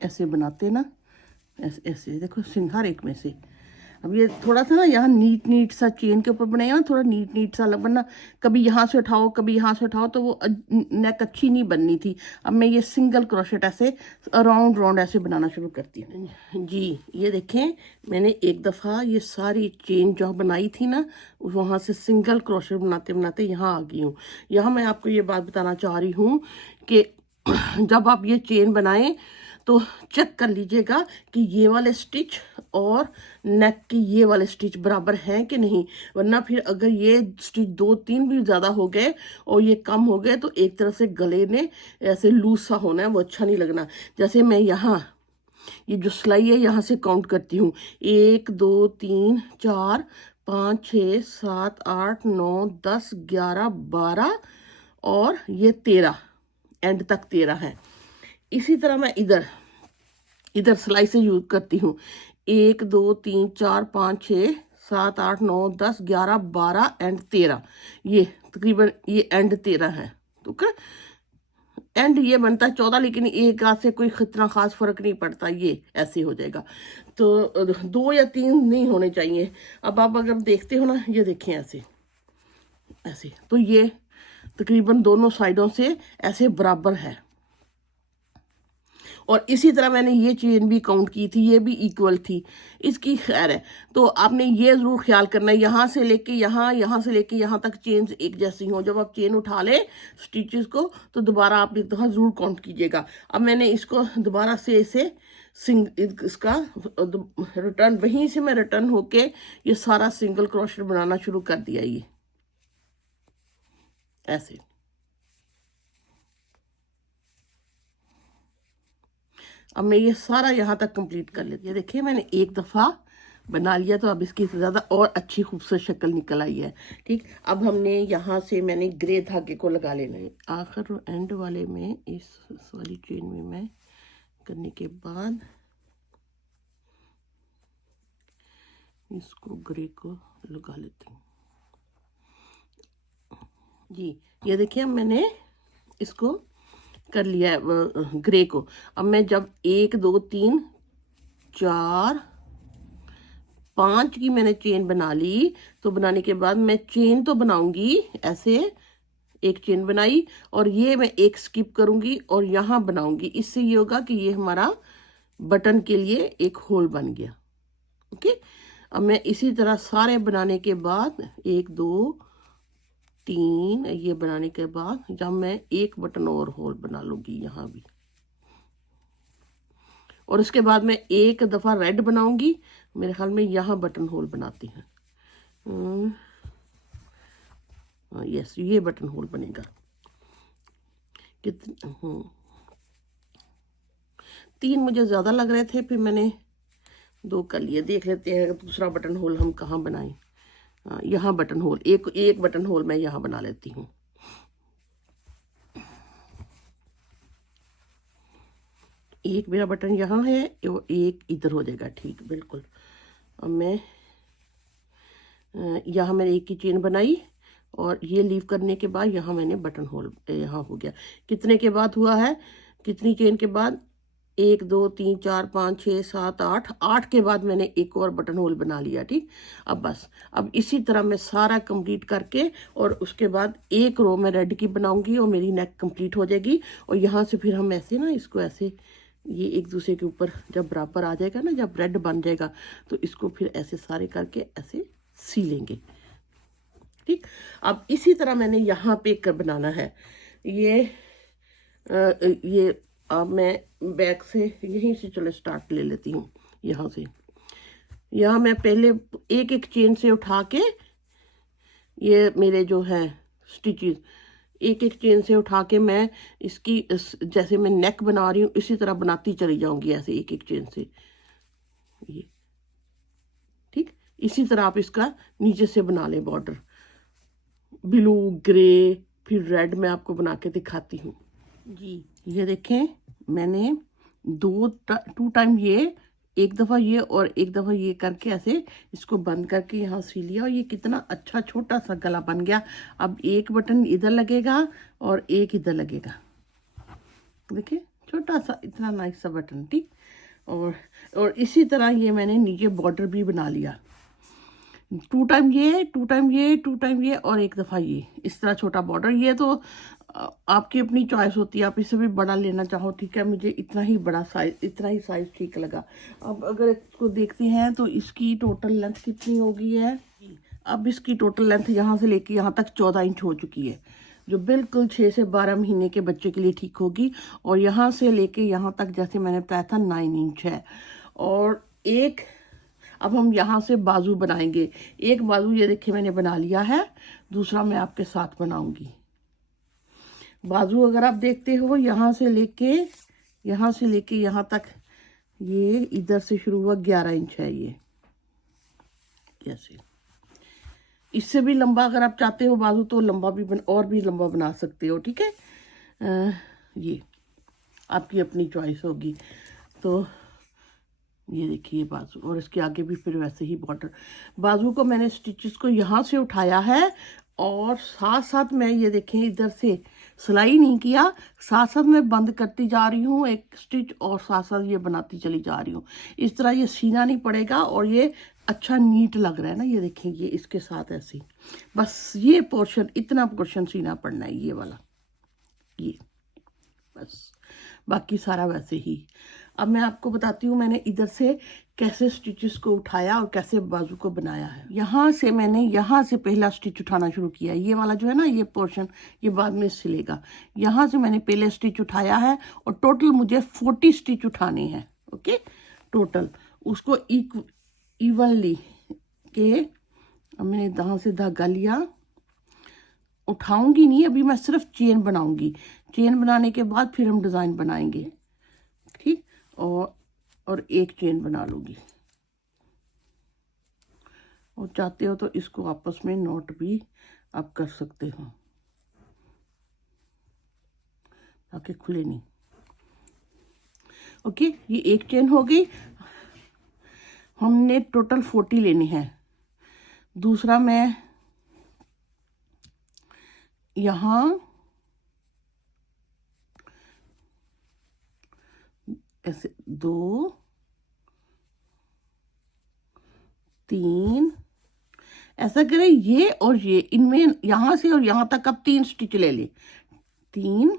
ऐसे बनाते ना, ऐसे देखो हर एक में से। अब ये थोड़ा सा ना यहाँ नीट सा चेन के ऊपर बनाएगा ना, थोड़ा नीट सा बनना, कभी यहाँ से उठाओ कभी यहाँ से उठाओ, तो वो नेक अच्छी नहीं बननी थी। अब मैं ये सिंगल क्रोशेट ऐसे राउंड ऐसे बनाना शुरू करती हूँ जी। ये देखें मैंने एक दफ़ा ये सारी चेन जो बनाई थी ना, वहाँ से सिंगल क्रोशेट बनाते बनाते यहाँ आ गई हूँ। यहाँ मैं आपको ये बात बताना चाह रही हूँ कि जब आप ये चेन बनाएं तो चेक कर लीजिएगा कि ये वाले स्टिच और नेक की ये वाले स्टिच बराबर हैं कि नहीं, वरना फिर अगर ये स्टिच 2-3 भी ज़्यादा हो गए और ये कम हो गए तो एक तरह से गले ने ऐसे लूज सा होना है, वो अच्छा नहीं लगना। जैसे मैं यहाँ ये जो सिलाई है यहाँ से काउंट करती हूँ, 1 2 3 4 5 6 7 8 9 10 11 12 और ये 13, एंड तक 13 है। इसी तरह मैं इधर सिलाई से यूज करती हूँ, 1 2 3 4 5 6 7 8 9 10 11 12 एंड 13, ये तकरीबन ये एंड 13 है। तो एंड ये बनता है 14, लेकिन एक हाथ से कोई इतना खास फर्क नहीं पड़ता, ये ऐसे हो जाएगा। तो 2 या 3 नहीं होने चाहिए। अब आप अगर देखते हो ना, ये देखें ऐसे तो ये तकरीबन दोनों साइडों से ऐसे बराबर है। और इसी तरह मैंने ये चेन भी काउंट की थी, ये भी इक्वल थी, इसकी खैर है। तो आपने ये ज़रूर ख्याल करना है, यहाँ से लेके यहाँ से लेके यहाँ तक चेन एक जैसी हो। जब आप चेन उठा लें स्टिचेस को तो दोबारा आप एक दफ़ा ज़रूर काउंट कीजिएगा। अब मैंने इसको दोबारा से इसका रिटर्न, वहीं से मैं रिटर्न होके ये सारा सिंगल क्रोशेट बनाना शुरू कर दिया, ये ऐसे। अब मैं ये सारा यहाँ तक कंप्लीट कर लेती है। देखिए मैंने एक दफ़ा बना लिया तो अब इसकी ज़्यादा और अच्छी खूबसूरत शक्ल निकल आई है। ठीक, अब हमने यहाँ से मैंने ग्रे धागे को लगा लेना है आखिर एंड वाले में, इस वाली चेन में मैं करने के बाद इसको ग्रे को लगा लेती हूँ जी। ये देखिए मैंने इसको कर लिया है ग्रे को। अब मैं जब 1 2 3 4 5 की मैंने चेन बना ली, तो बनाने के बाद मैं चेन तो बनाऊंगी ऐसे, एक चेन बनाई और ये मैं एक स्किप करूंगी और यहाँ बनाऊंगी। इससे ये होगा कि ये हमारा बटन के लिए एक होल बन गया। ओके, अब मैं इसी तरह सारे बनाने के बाद 1 2 3 ये बनाने के बाद जब मैं एक बटन और होल बना लूंगी यहाँ भी, और उसके बाद मैं एक दफ़ा रेड बनाऊंगी। मेरे ख्याल में यहाँ बटन होल बनाती हैं। यस, ये बटन होल बनेगा। कितने 3 मुझे ज़्यादा लग रहे थे, फिर मैंने 2 कर लिए। देख लेते हैं दूसरा बटन होल हम कहाँ बनाएं। यहाँ बटन होल, एक बटन होल मैं यहाँ बना लेती हूँ। एक मेरा बटन यहाँ है और एक इधर हो जाएगा। ठीक, बिल्कुल। अब मैं यहाँ मैंने एक की चेन बनाई और ये लीव करने के बाद यहाँ मैंने बटन होल यहाँ हो गया। कितने के बाद हुआ है, कितनी चेन के बाद? 1 2 3 4 5 6 7 8 के बाद मैंने एक और बटन होल बना लिया। ठीक, अब बस अब इसी तरह मैं सारा कंप्लीट करके और उसके बाद एक रो मैं रेड की बनाऊंगी और मेरी नेक कंप्लीट हो जाएगी। और यहाँ से फिर हम ऐसे ना इसको ऐसे, ये एक दूसरे के ऊपर जब बराबर आ जाएगा ना, जब रेड बन जाएगा तो इसको फिर ऐसे सारे करके ऐसे सी लेंगे। ठीक, अब इसी तरह मैंने यहाँ पे कर बनाना है। ये अब मैं बैक से यहीं से चलो स्टार्ट ले लेती हूँ। यहाँ से यहाँ मैं पहले एक एक चेन से उठा के ये मेरे जो है स्टिचेस, एक एक चेन से उठा के मैं इसकी जैसे मैं नेक बना रही हूँ इसी तरह बनाती चली जाऊंगी ऐसे एक एक चेन से ये। ठीक, इसी तरह आप इसका नीचे से बना लें बॉर्डर। ब्लू, ग्रे, फिर रेड मैं आपको बना के दिखाती हूँ जी। ये देखें मैंने टू टाइम ये, एक दफ़ा ये और एक दफ़ा ये करके ऐसे इसको बंद करके यहाँ सी लिया और ये कितना अच्छा छोटा सा गला बन गया। अब एक बटन इधर लगेगा और एक इधर लगेगा। देखिए छोटा सा इतना नाइस सा बटन। ठीक, और इसी तरह ये मैंने नीचे बॉर्डर भी बना लिया। 2 टाइम ये, 2 टाइम ये, 2 टाइम ये और एक दफ़ा ये, इस तरह छोटा बॉर्डर। ये तो आपकी अपनी चॉइस होती है, आप इससे भी बड़ा लेना चाहो। ठीक है, मुझे इतना ही बड़ा साइज, इतना ही साइज ठीक लगा। अब अगर इसको देखते हैं तो इसकी टोटल लेंथ कितनी होगी है। अब इसकी टोटल लेंथ यहाँ से लेके यहाँ तक 14 इंच हो चुकी है, जो बिल्कुल 6 से 12 महीने के बच्चे के लिए ठीक होगी। और यहाँ से लेके यहाँ तक जैसे मैंने बताया था 9 इंच है। और अब हम यहाँ से बाजू बनाएंगे। एक बाजू ये देखिए मैंने बना लिया है, दूसरा मैं आपके साथ बनाऊंगी। बाजू अगर आप देखते हो यहाँ से लेके यहाँ तक, ये इधर से शुरू हुआ 11 इंच है ये। कैसे इससे भी लंबा अगर आप चाहते हो बाजू तो लंबा भी और भी लंबा बना सकते हो। ठीक है, ये आपकी अपनी चॉइस होगी। तो ये देखिए बाजू, और इसके आगे भी फिर वैसे ही बॉर्डर। बाजू को मैंने स्टिचेस को यहाँ से उठाया है और साथ साथ मैं ये देखें इधर से सिलाई नहीं किया, साथ साथ मैं बंद करती जा रही हूँ एक स्टिच और साथ साथ ये बनाती चली जा रही हूँ। इस तरह ये सीना नहीं पड़ेगा और ये अच्छा नीट लग रहा है ना। ये देखें ये इसके साथ ऐसे, बस ये पोर्शन, इतना पोर्शन सीना पड़ना है ये वाला, ये बस, बाकी सारा वैसे ही। अब मैं आपको बताती हूँ मैंने इधर से कैसे स्टिचेस को उठाया और कैसे बाजू को बनाया है। यहाँ से मैंने यहाँ से पहला स्टिच उठाना शुरू किया। ये वाला जो है ना, ये पोर्शन ये बाद में सिलेगा। यहाँ से मैंने पहले स्टिच उठाया है और टोटल मुझे 40 स्टिच उठाने हैं। ओके, टोटल उसको इवनली के। अब मैंने यहाँ से धागा लिया, उठाऊंगी नहीं अभी, मैं सिर्फ चेन बनाऊंगी। चेन बनाने के बाद फिर हम डिज़ाइन बनाएंगे। ठीक, और एक चेन बना लूँगी। और चाहते हो तो इसको आपस में नॉट भी आप कर सकते हो ताकि खुले नहीं। ओके, ये एक चेन हो गई। हमने टोटल 40 लेनी है। दूसरा मैं यहाँ ऐसे 2 3 ऐसा करें, ये और ये इनमें यहाँ से और यहाँ तक आप 3 स्टिच ले ले। 3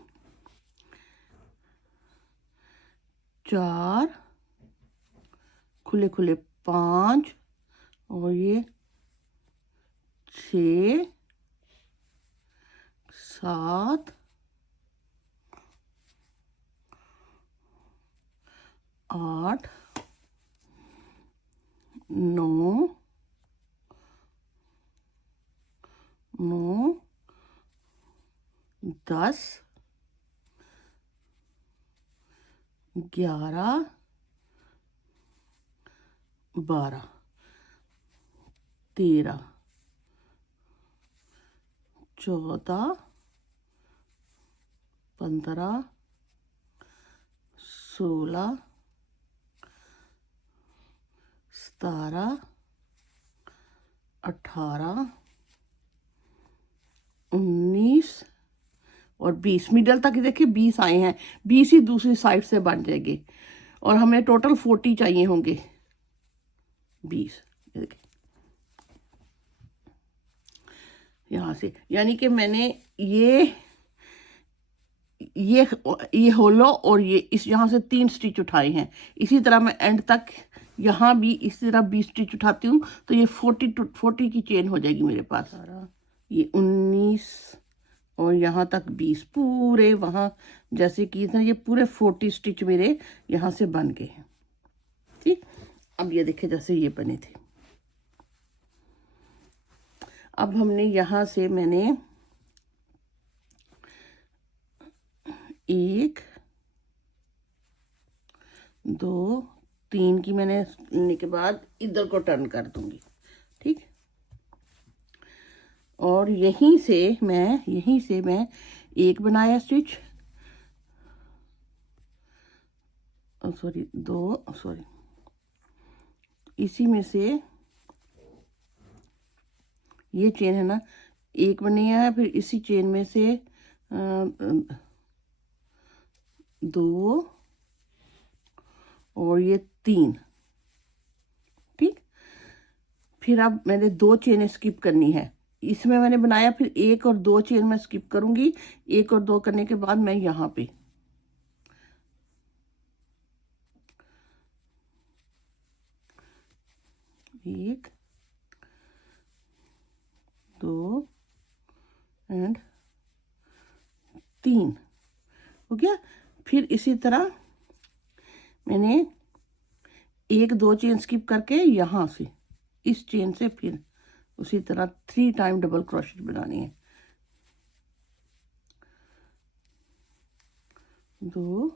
4 खुले खुले 5 और ये 6 7 8 9 10 11 12 13 14 15 16 17 18 19 और 20। मिडल तक देखिए 20 आए हैं, 20 ही दूसरी साइड से बन जाएंगे और हमें टोटल 40 चाहिए होंगे। 20 देखिए यहाँ से, यानी कि मैंने ये होलो और ये इस यहाँ से 3 स्टिच उठाए हैं। इसी तरह मैं एंड तक यहाँ भी इसी तरह 20 स्टिच उठाती हूँ तो ये 40 की चेन हो जाएगी मेरे पास। ये 19 और यहाँ तक 20 पूरे वहाँ जैसे कि ये पूरे 40 स्टिच मेरे यहाँ से बन गए हैं। ठीक, अब ये देखिए जैसे ये बने थे। अब हमने यहाँ से मैंने 1 2 3 की मैंने लेने के बाद इधर को टर्न कर दूंगी। ठीक, और यहीं से मैं एक बनाया स्टिच, सॉरी 2, सॉरी इसी में से ये चेन है ना, एक बनाया है, फिर इसी चेन में से 2 और ये 3। ठीक, फिर अब मैंने 2 चेनें स्किप करनी है। इसमें मैंने बनाया, फिर 1 और 2 चेन मैं स्किप करूंगी। 1 और 2 करने के बाद मैं यहाँ पे 1 2 एंड 3 हो गया। फिर इसी तरह मैंने 1 2 चेन स्किप करके यहाँ से इस चेन से फिर उसी तरह 3 टाइम डबल क्रोशेट बनानी है। 2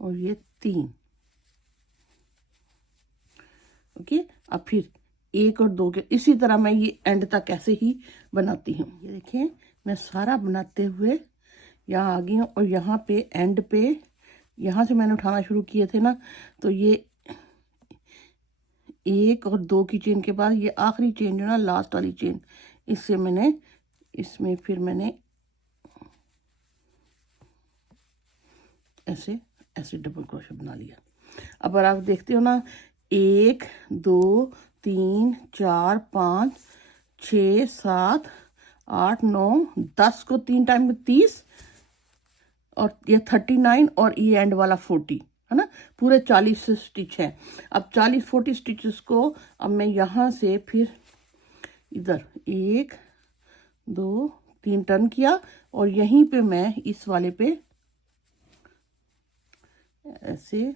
और ये 3। ओके, अब फिर 1 और 2 के इसी तरह मैं ये एंड तक ऐसे ही बनाती हूँ। ये देखिए मैं सारा बनाते हुए यहाँ आ गई हूँ और यहाँ पे एंड पे यहाँ से मैंने उठाना शुरू किए थे ना, तो ये 1 और 2 की चेन के बाद ये आखिरी चेन जो ना लास्ट वाली चेन, इससे मैंने इसमें फिर मैंने ऐसे ऐसे डबल क्रोशेट बना लिया। अब अगर आप देखते हो ना 1 2 3 4 5 6 7 8 9 10 को 3 टाइम में 30 और ये 39 और ये एंड वाला 40 है ना, पूरे 40 स्टिच है। अब 40-40 स्टिचेस को अब मैं यहाँ से फिर इधर 1 2 3 टर्न किया और यहीं पे मैं इस वाले पे ऐसे,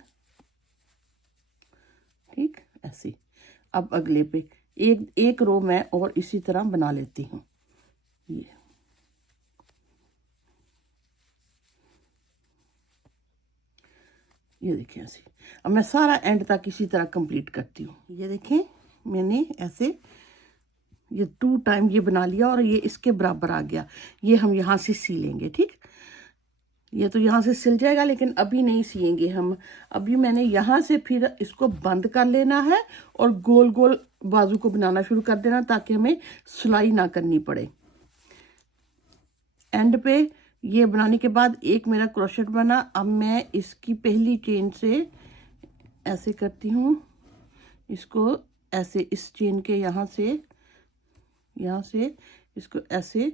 ठीक ऐसे। अब अगले पे एक रो मैं और इसी तरह बना लेती हूँ। ये ये देखिए ऐसे। अब मैं सारा एंड तक इसी तरह कंप्लीट करती हूँ। ये देखें मैंने ऐसे ये 2 टाइम ये बना लिया और ये इसके बराबर आ गया। ये हम यहाँ से सी लेंगे, ठीक। ये तो यहाँ से सिल जाएगा, लेकिन अभी नहीं सिएंगे हम। अभी मैंने यहाँ से फिर इसको बंद कर लेना है और गोल गोल बाजू को बनाना शुरू कर देना, ताकि हमें सिलाई ना करनी पड़े। एंड पे ये बनाने के बाद एक मेरा क्रोशेट बना। अब मैं इसकी पहली चेन से ऐसे करती हूँ, इसको ऐसे इस चेन के यहाँ से इसको ऐसे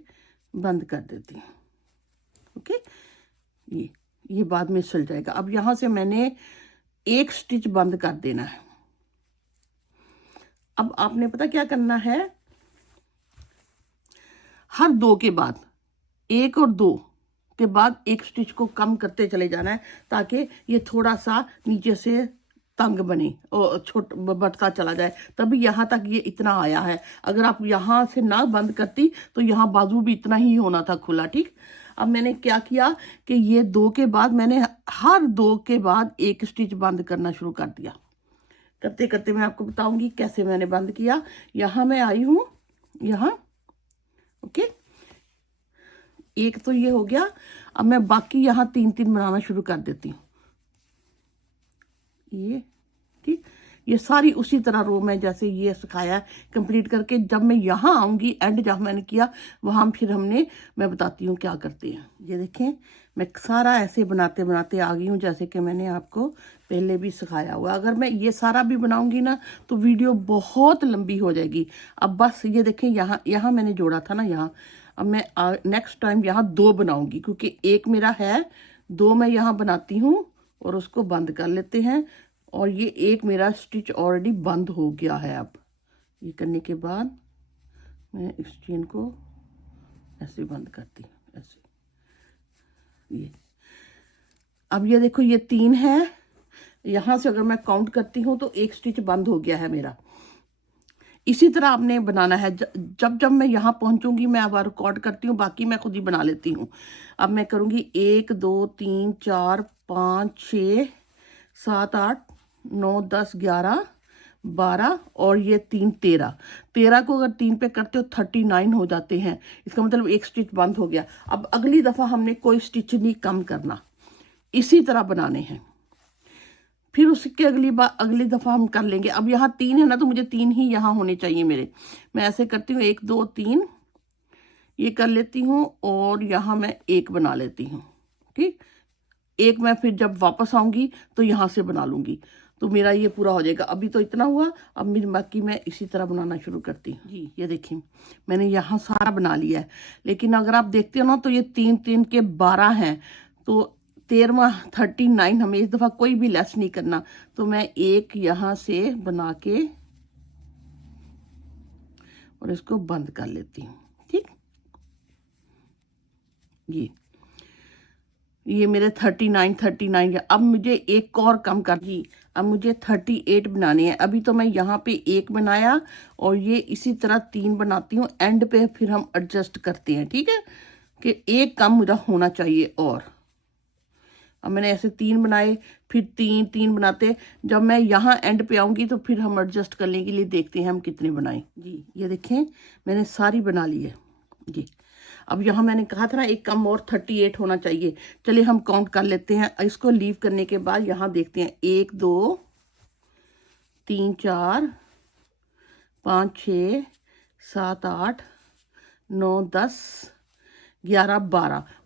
बंद कर देती हूँ। ओके, ये बाद में सिल जाएगा। अब यहाँ से मैंने एक स्टिच बंद कर देना है। अब आपने पता क्या करना है, हर 2 के बाद, 1 और 2 के बाद एक स्टिच को कम करते चले जाना है, ताकि ये थोड़ा सा नीचे से तंग बने और बढ़ता चला जाए। तभी यहाँ तक ये इतना आया है। अगर आप यहाँ से ना बंद करती तो यहाँ बाजू भी इतना ही होना था खुला, ठीक। अब मैंने क्या किया कि ये 2 के बाद मैंने हर 2 के बाद एक स्टिच बंद करना शुरू कर दिया। करते करते मैं आपको बताऊंगी कैसे मैंने बंद किया। यहाँ मैं आई हूँ, यहाँ ओके, एक तो ये हो गया। अब मैं बाकी यहाँ 3-3 बनाना शुरू कर देती हूँ। ये ठीक, ये सारी उसी तरह रो में जैसे ये सिखाया कंप्लीट करके, जब मैं यहाँ आऊँगी एंड जहाँ मैंने किया वहाँ फिर मैं बताती हूँ क्या करते हैं। ये देखें मैं सारा ऐसे बनाते बनाते आ गई हूँ, जैसे कि मैंने आपको पहले भी सिखाया हुआ। अगर मैं ये सारा भी बनाऊँगी ना तो वीडियो बहुत लंबी हो जाएगी। अब बस ये देखें यहाँ मैंने जोड़ा था ना यहाँ। अब मैं नेक्स्ट टाइम यहाँ 2 बनाऊँगी, क्योंकि एक मेरा है, 2 मैं यहाँ बनाती हूँ और उसको बंद कर लेते हैं। और ये एक मेरा स्टिच ऑलरेडी बंद हो गया है। अब ये करने के बाद मैं इस चेन को ऐसे बंद करती हूँ, ऐसे। ये अब ये देखो ये 3 है। यहाँ से अगर मैं काउंट करती हूँ तो एक स्टिच बंद हो गया है मेरा। इसी तरह आपने बनाना है। जब मैं यहाँ पहुँचूंगी मैं अब रिकॉर्ड करती हूँ, बाकी मैं खुद ही बना लेती हूँ। अब मैं करूँगी 1 2 3 4 5 6 7 8 9 10 11 12 और ये 3 13 को अगर 3 पे करते हो 39 हो जाते हैं। इसका मतलब एक स्टिच बंद हो गया। अब अगली दफ़ा हमने कोई स्टिच नहीं कम करना, इसी तरह बनाने हैं। फिर उसके अगली दफ़ा हम कर लेंगे। अब यहाँ 3 है ना, तो मुझे 3 ही यहाँ होने चाहिए मेरे। मैं ऐसे करती हूँ 1 2 3 ये कर लेती हूँ और यहाँ मैं 1 बना लेती हूँ, ठीक। 1 मैं फिर जब वापस आऊँगी तो यहाँ से बना लूँगी, तो मेरा ये पूरा हो जाएगा। अभी तो इतना हुआ। अब मेरी बाकी मैं इसी तरह बनाना शुरू करती हूँ। जी ये देखिए मैंने यहाँ सारा बना लिया है, लेकिन अगर आप देखते हो ना तो ये 3 के 12 हैं, तो 13वां 39 हमें इस दफ़ा कोई भी लेस नहीं करना। तो मैं 1 यहाँ से बना के और इसको बंद कर लेती हूँ, ठीक। ये मेरे 39 है। अब मुझे एक और कम कर दी। अब मुझे 38 बनाने हैं। अभी तो मैं यहाँ पे 1 बनाया और ये इसी तरह 3 बनाती हूँ। एंड पे फिर हम एडजस्ट करते हैं, ठीक है, कि 1 कम मुझे होना चाहिए। और अब मैंने ऐसे 3 बनाए, फिर 3 बनाते। जब मैं यहाँ एंड पे आऊँगी तो फिर हम एडजस्ट करने के लिए देखते हैं हम कितने बनाए। जी ये देखें मैंने सारी बना ली है जी। अब यहाँ मैंने कहा था ना 1 कम और 38 होना चाहिए। चलिए हम काउंट कर लेते हैं। इसको लीव करने के बाद यहाँ देखते हैं 1 2 3 4 5 6 7 8 9 10 11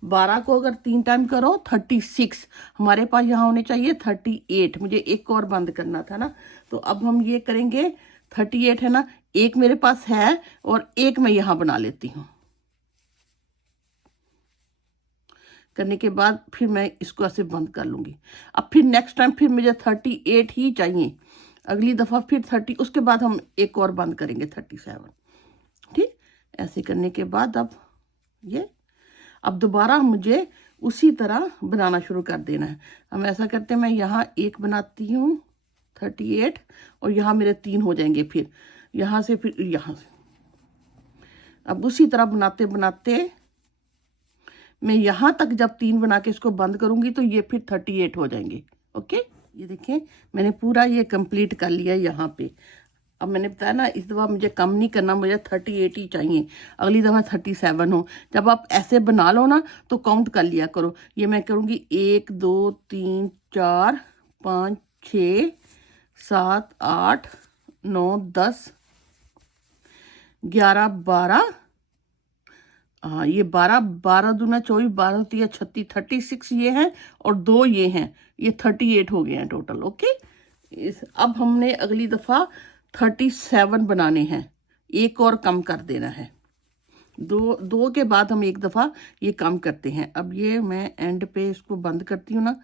12 को अगर 3 टाइम करो 36। हमारे पास यहाँ होने चाहिए 38। मुझे 1 और बंद करना था ना, तो अब हम ये करेंगे 38 है ना, 1 मेरे पास है और 1 मैं यहाँ बना लेती हूँ। करने के बाद फिर मैं इसको ऐसे बंद कर लूँगी। अब फिर नेक्स्ट टाइम फिर मुझे 38 ही चाहिए। अगली दफ़ा फिर 30, उसके बाद हम 1 और बंद करेंगे 37, ठीक। ऐसे करने के बाद अब दोबारा मुझे उसी तरह बनाना शुरू कर देना है। हम ऐसा करते हैं, मैं यहाँ 1 बनाती हूँ 38 और यहाँ मेरे 3 हो जाएंगे। फिर यहाँ से फिर यहाँ से अब उसी तरह बनाते बनाते मैं यहाँ तक जब 3 बना के इसको बंद करूँगी तो ये फिर 38 हो जाएंगे, ओके, ये देखें मैंने पूरा ये कंप्लीट कर लिया यहाँ पे। अब मैंने बताया ना इस दफ़ा मुझे कम नहीं करना, मुझे 38 ही चाहिए, अगली दफ़ा 37 हो। जब आप ऐसे बना लो ना तो काउंट कर लिया करो। ये मैं करूँगी 1 2 3 4 5 6 7 8 9 10 11 12, हाँ ये 12 12 दूना 24, 12 तिया 36, 36 ये हैं और 2 ये हैं, ये 38 हो गए हैं टोटल। ओके, अब हमने अगली दफ़ा 37 बनाने हैं, एक और कम कर देना है। दो के बाद हम एक दफ़ा ये कम करते हैं। अब ये मैं एंड पे इसको बंद करती हूँ ना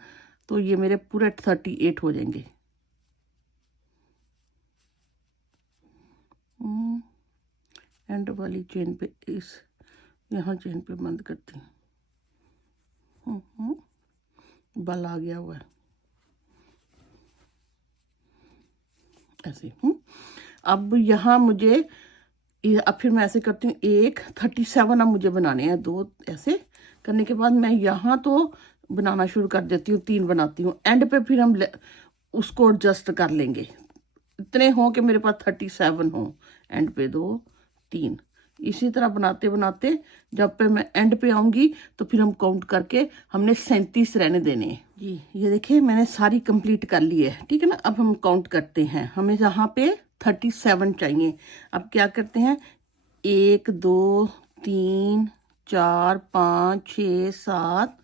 तो ये मेरे पूरे 38 हो जाएंगे। एंड वाली चेन पे इस यहाँ चेन पे बंद करती हूँ। बल आ गया हुआ है ऐसे। अब यहाँ मुझे अब फिर मैं ऐसे करती हूँ 1 37 अब मुझे बनाने हैं, 2 ऐसे करने के बाद मैं यहाँ तो बनाना शुरू कर देती हूँ, 3 बनाती हूँ। एंड पे फिर हम उसको एडजस्ट कर लेंगे, इतने हों कि मेरे पास 37 हो। एंड पे 2 3 इसी तरह बनाते बनाते जब पे मैं एंड पे आऊंगी तो फिर हम काउंट करके हमने 37 रहने देने हैं जी। ये देखिए मैंने सारी कंप्लीट कर ली है, ठीक है ना। अब हम काउंट करते हैं, हमें यहाँ पे 37 चाहिए। अब क्या करते हैं 1 2 3 4 5 6 7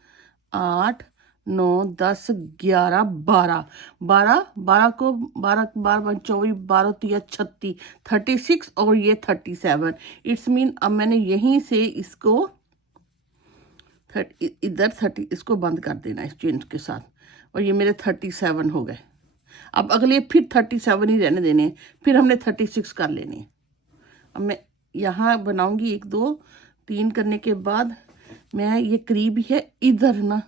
8 9 10 11 12 12 12 को 12 12 24 12 तिया 36 36 और ये 37। इट्स मीन अब मैंने यहीं से इसको इधर 30 इसको बंद कर देना इस चेन के साथ, और ये मेरे 37 हो गए। अब अगले फिर 37 ही रहने देने, फिर हमने 36 कर लेने। अब मैं यहाँ बनाऊंगी 1 2 3 करने के बाद मैं ये करीब ही है इधर ना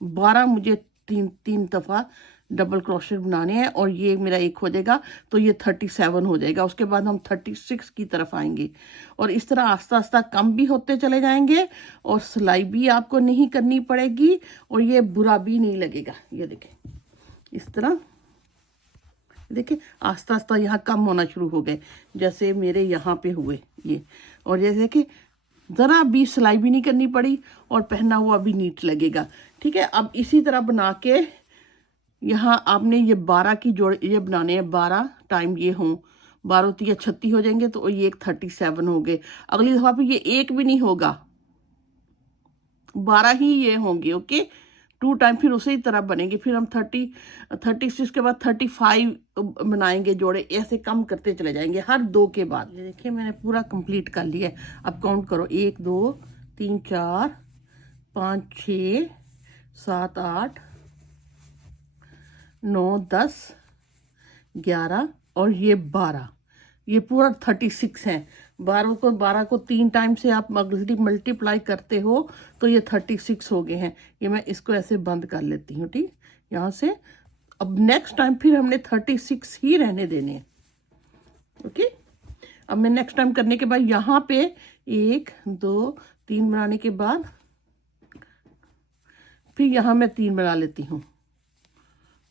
12 मुझे तीन दफ़ा डबल क्रोशेट बनाने हैं और ये मेरा एक हो जाएगा तो ये 37 हो जाएगा। उसके बाद हम 36 की तरफ आएंगे और इस तरह आस्ता आस्ता कम भी होते चले जाएंगे और सिलाई भी आपको नहीं करनी पड़ेगी और ये बुरा भी नहीं लगेगा। ये देखें इस तरह, देखिए आस्ता आस्ता यहाँ कम होना शुरू हो गए जैसे मेरे यहाँ पे हुए ये, और जैसे कि ज़रा भी सिलाई भी नहीं करनी पड़ी और पहना हुआ भी नीट लगेगा। ठीक है, अब इसी तरह बना के यहाँ आपने ये 12 की जोड़ ये बनाने हैं, 12 टाइम ये हों, 12 तिया 36 हो जाएंगे तो ये एक 37 हो गए। अगली दफ़ा पे ये एक भी नहीं होगा, 12 ही ये होंगे। ओके, 2 टाइम फिर उसी तरह बनेंगे। फिर हम 36 के बाद 35 बनाएंगे जोड़े, ऐसे कम करते चले जाएंगे हर 2 के बाद। ये देखिए मैंने पूरा कंप्लीट कर लिया है। अब काउंट करो 1 2 3 4 5 6 7 8 9 10 11 और ये 12, ये पूरा 36 है। 12 को 3 टाइम से आप मल्टीप्लाई करते हो तो ये 36 हो गए हैं। ये मैं इसको ऐसे बंद कर लेती हूँ, ठीक यहाँ से। अब नेक्स्ट टाइम फिर हमने 36 ही रहने देने हैं। ओके, अब मैं नेक्स्ट टाइम करने के बाद यहाँ पे 1 2 3 बनाने के बाद फिर यहाँ मैं 3 बना लेती हूँ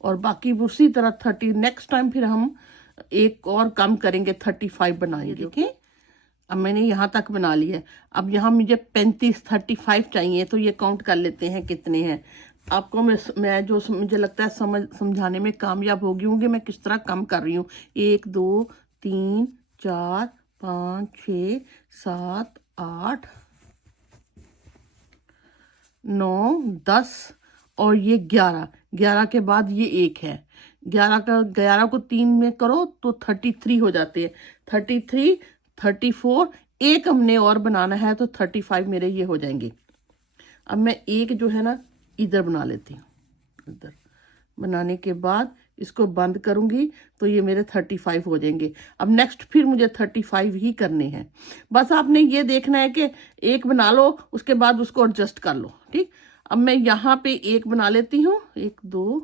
और बाकी उसी तरह 30। नेक्स्ट टाइम फिर हम एक और कम करेंगे, 35 बनाएंगे। ओके, अब मैंने यहाँ तक बना लिया है। अब यहाँ मुझे 35 चाहिए तो ये काउंट कर लेते हैं कितने हैं। आपको मैं जो मुझे लगता है समझाने में कामयाब होगी होंगे मैं किस तरह कम कर रही हूँ। 1 2 3 4 5 6 7 8 9 10 और ये 11 के बाद ये एक है। 11 को 3 में करो तो 33 हो जाते हैं। 33 34 एक हमने और बनाना है तो 35 मेरे ये हो जाएंगे। अब मैं एक जो है ना इधर बना लेती हूँ, इधर बनाने के बाद इसको बंद करूंगी तो ये मेरे 35 हो जाएंगे। अब नेक्स्ट फिर मुझे 35 ही करने हैं। बस आपने ये देखना है कि एक बना लो उसके बाद उसको एडजस्ट कर लो। ठीक, अब मैं यहाँ पे एक बना लेती हूँ, 1 2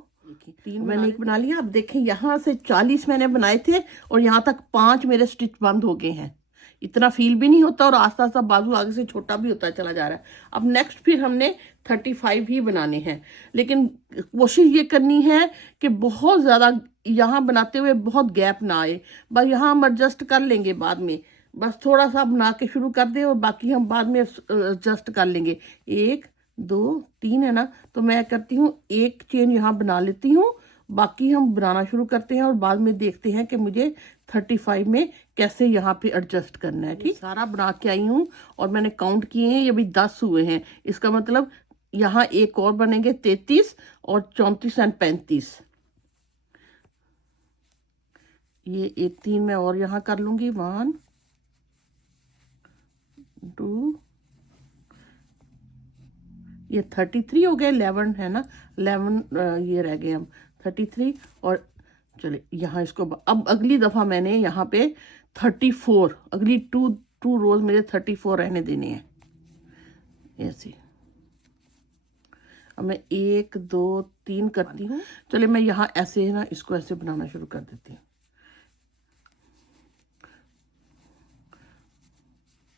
3 मैंने एक बना लिया। अब देखें यहाँ से 40 मैंने बनाए थे और यहाँ तक 5 मेरे स्टिच बंद हो गए हैं। इतना फील भी नहीं होता और आस्ता आस्ता बाजू आगे से छोटा भी होता चला जा रहा है। अब नेक्स्ट फिर हमने 35 ही बनाने हैं, लेकिन कोशिश ये करनी है कि बहुत ज़्यादा यहाँ बनाते हुए बहुत गैप ना आए। बस यहाँ हम एडजस्ट कर लेंगे बाद में, बस थोड़ा सा बना के शुरू कर दें और बाकी हम बाद में एडजस्ट कर लेंगे। 1 2 3 है ना, तो मैं करती हूँ एक चेन यहाँ बना लेती हूँ, बाकी हम बनाना शुरू करते हैं और बाद में देखते हैं कि मुझे 35 में कैसे यहाँ पे एडजस्ट करना है। ठीक, सारा बना के आई हूँ और मैंने काउंट किए हैं, ये भी 10 हुए हैं। इसका मतलब यहाँ एक और बनेंगे 33 और 34 एंड 35। ये एक 3 मैं और यहाँ कर लूंगी। 1 2, ये 33 हो गए। 11 है ना, 11 ये रह गए हम 33। और चले यहाँ इसको अब अगली दफा मैंने यहाँ पे 34, अगली टू रोज मेरे 34 रहने देने हैं ऐसे। अब मैं 1 2 3 करती हूँ। चले मैं यहाँ ऐसे है ना, इसको ऐसे बनाना शुरू कर देती हूँ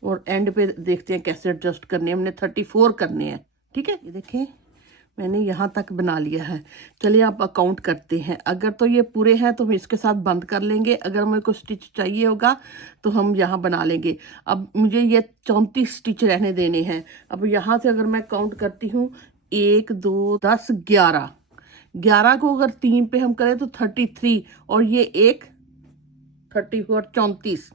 और एंड पे देखते हैं कैसे एडजस्ट करने हैं। हमने 34 करने हैं। ठीक है, ये देखें मैंने यहाँ तक बना लिया है। चलिए आप अकाउंट करते हैं। अगर तो ये पूरे हैं तो हम इसके साथ बंद कर लेंगे, अगर मेरे को स्टिच चाहिए होगा तो हम यहाँ बना लेंगे। अब मुझे ये 34 स्टिच रहने देने हैं। अब यहाँ से अगर मैं काउंट करती हूँ 1 2 10 11 को अगर 3 पे हम करें तो 33 और ये एक 34 34,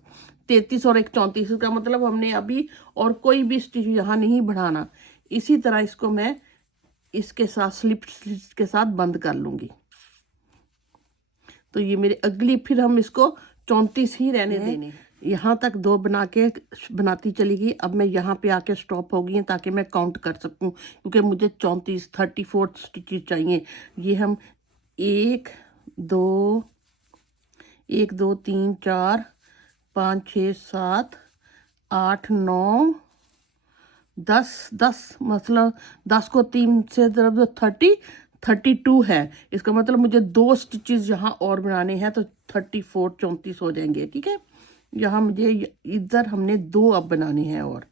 33 और एक 34। इसका मतलब हमने अभी और कोई भी स्टिच यहाँ नहीं बढ़ाना। इसी तरह इसको मैं इसके साथ स्लिप स्टिच के साथ बंद कर लूंगी। तो ये मेरी अगली, फिर हम इसको 34 ही रहने देने। यहाँ तक 2 बना के बनाती चली गई। अब मैं यहाँ पे आके स्टॉप हो गई ताकि मैं काउंट कर सकूं, क्योंकि मुझे 34 स्टिचेस चाहिए। ये हम 1 2 3 4 5 6 7 8 9 10 मतलब 10 को 3 से 32 है। इसका मतलब मुझे 2 स्टिचेस यहाँ और बनाने हैं तो 34 34 हो जाएंगे। ठीक है, यहाँ मुझे इधर हमने 2 अब बनाने हैं और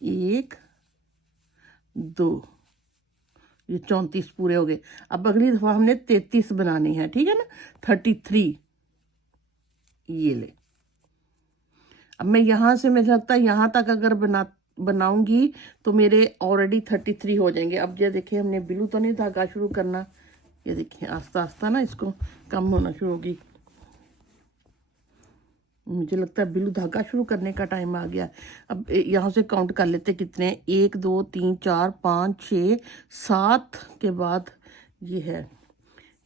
1 2, ये 34 पूरे हो गए। अब अगली दफा हमने 33 बनाने हैं। ठीक है ना, 33 ये ले। अब मैं यहाँ से मुझे लगता है यहाँ तक अगर बनाऊंगी तो मेरे ऑलरेडी 33 हो जाएंगे। अब ये देखिए हमने बिलू तो नहीं धागा शुरू करना, ये देखिए आस्ता आस्ता ना इसको कम होना शुरू होगी। मुझे लगता है बिलू धागा शुरू करने का टाइम आ गया। अब यहाँ से काउंट कर लेते कितने, 1 2 3 4 5 6 7 के बाद ये है,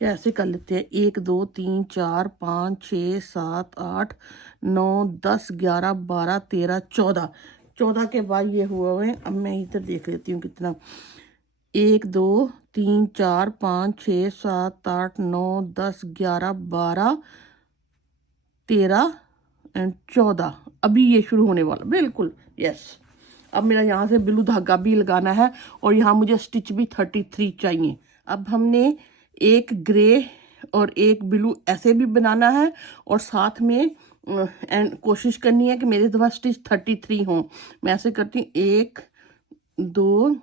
या ऐसे कर लेते हैं 1 2 3 4 5 6 7 8 9 10 11 12 13 14 के बाद ये हुआ है। अब मैं इधर देख लेती हूँ कितना, 1 2 3 4 5 6 7 8 9 10 11 12 13 एंड 14। अभी ये शुरू होने वाला, बिल्कुल यस। अब मेरा यहाँ से ब्लू धागा भी लगाना है और यहाँ मुझे स्टिच भी 33 चाहिए। अब हमने एक ग्रे और एक ब्लू ऐसे भी बनाना है और साथ में एंड कोशिश करनी है कि मेरे दफा स्टिच 33 हो। मैं ऐसे करती हूँ 1 2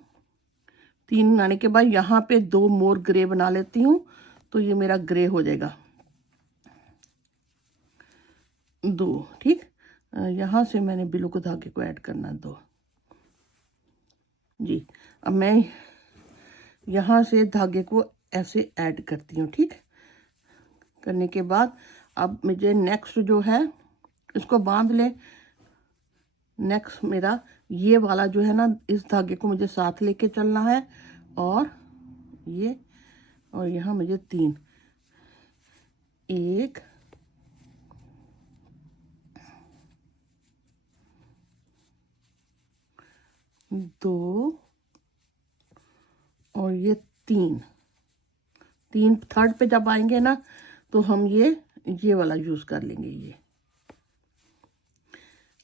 3 बनाने के बाद यहाँ पे 2 मोर ग्रे बना लेती हूँ, तो ये मेरा ग्रे हो जाएगा 2। ठीक, यहाँ से मैंने ब्लू को धागे को ऐड करना 2 जी। अब मैं यहाँ से धागे को ऐसे ऐड करती हूँ। ठीक, करने के बाद अब मुझे नेक्स्ट जो है इसको बांध ले। नेक्स्ट मेरा ये वाला जो है ना, इस धागे को मुझे साथ लेके चलना है और ये, और यहाँ मुझे 3 1 2 और ये 3 थर्ड पे जब आएंगे ना तो हम ये वाला यूज कर लेंगे। ये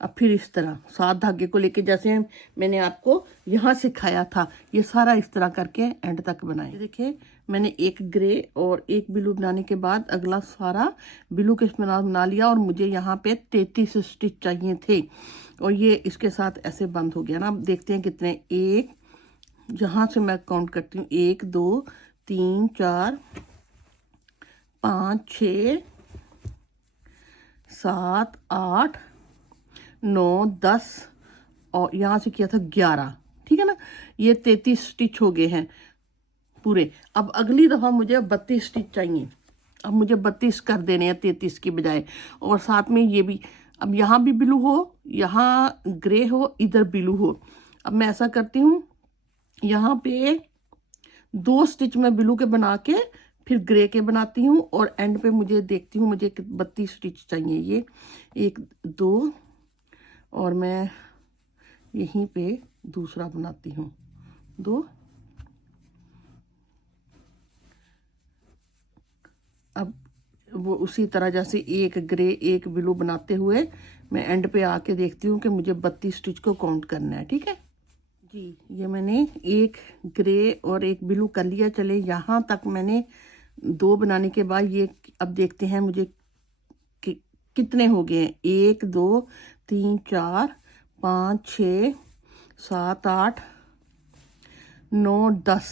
अब फिर इस तरह 7 धागे को लेके जैसे मैंने आपको यहाँ सिखाया था, ये सारा इस तरह करके एंड तक बनाए। देखिए मैंने एक ग्रे और एक ब्लू बनाने के बाद अगला सारा ब्लू के बना लिया, और मुझे यहाँ पे 33 स्टिच चाहिए थे, और ये इसके साथ ऐसे बंद हो गया ना। अब देखते हैं कितने, एक, जहाँ से मैं काउंट करती हूँ, 1 2 3 4 5 6 7 8 9 10, और यहाँ से किया था 11, ठीक है ना। ये 33 स्टिच हो गए हैं पूरे। अब अगली दफ़ा मुझे 32 स्टिच चाहिए। अब मुझे 32 कर देने हैं 33 की बजाय, और साथ में ये भी। अब यहाँ भी ब्लू हो, यहाँ ग्रे हो, इधर ब्लू हो। अब मैं ऐसा करती हूँ, यहाँ पे 2 स्टिच मैं ब्लू के बना के फिर ग्रे के बनाती हूँ, और एंड पे मुझे देखती हूँ मुझे 32 स्टिच चाहिए। ये 1 2, और मैं यहीं पे दूसरा बनाती हूँ 2। अब वो उसी तरह जैसे एक ग्रे एक ब्लू बनाते हुए मैं एंड पे आके देखती हूँ कि मुझे 32 स्टिच को काउंट करना है, ठीक है जी। ये मैंने एक ग्रे और एक ब्लू कर लिया। चले यहाँ तक मैंने 2 बनाने के बाद ये अब देखते हैं मुझे कितने हो गए हैं। 1 2 3 4 5 6 7 8 9 10,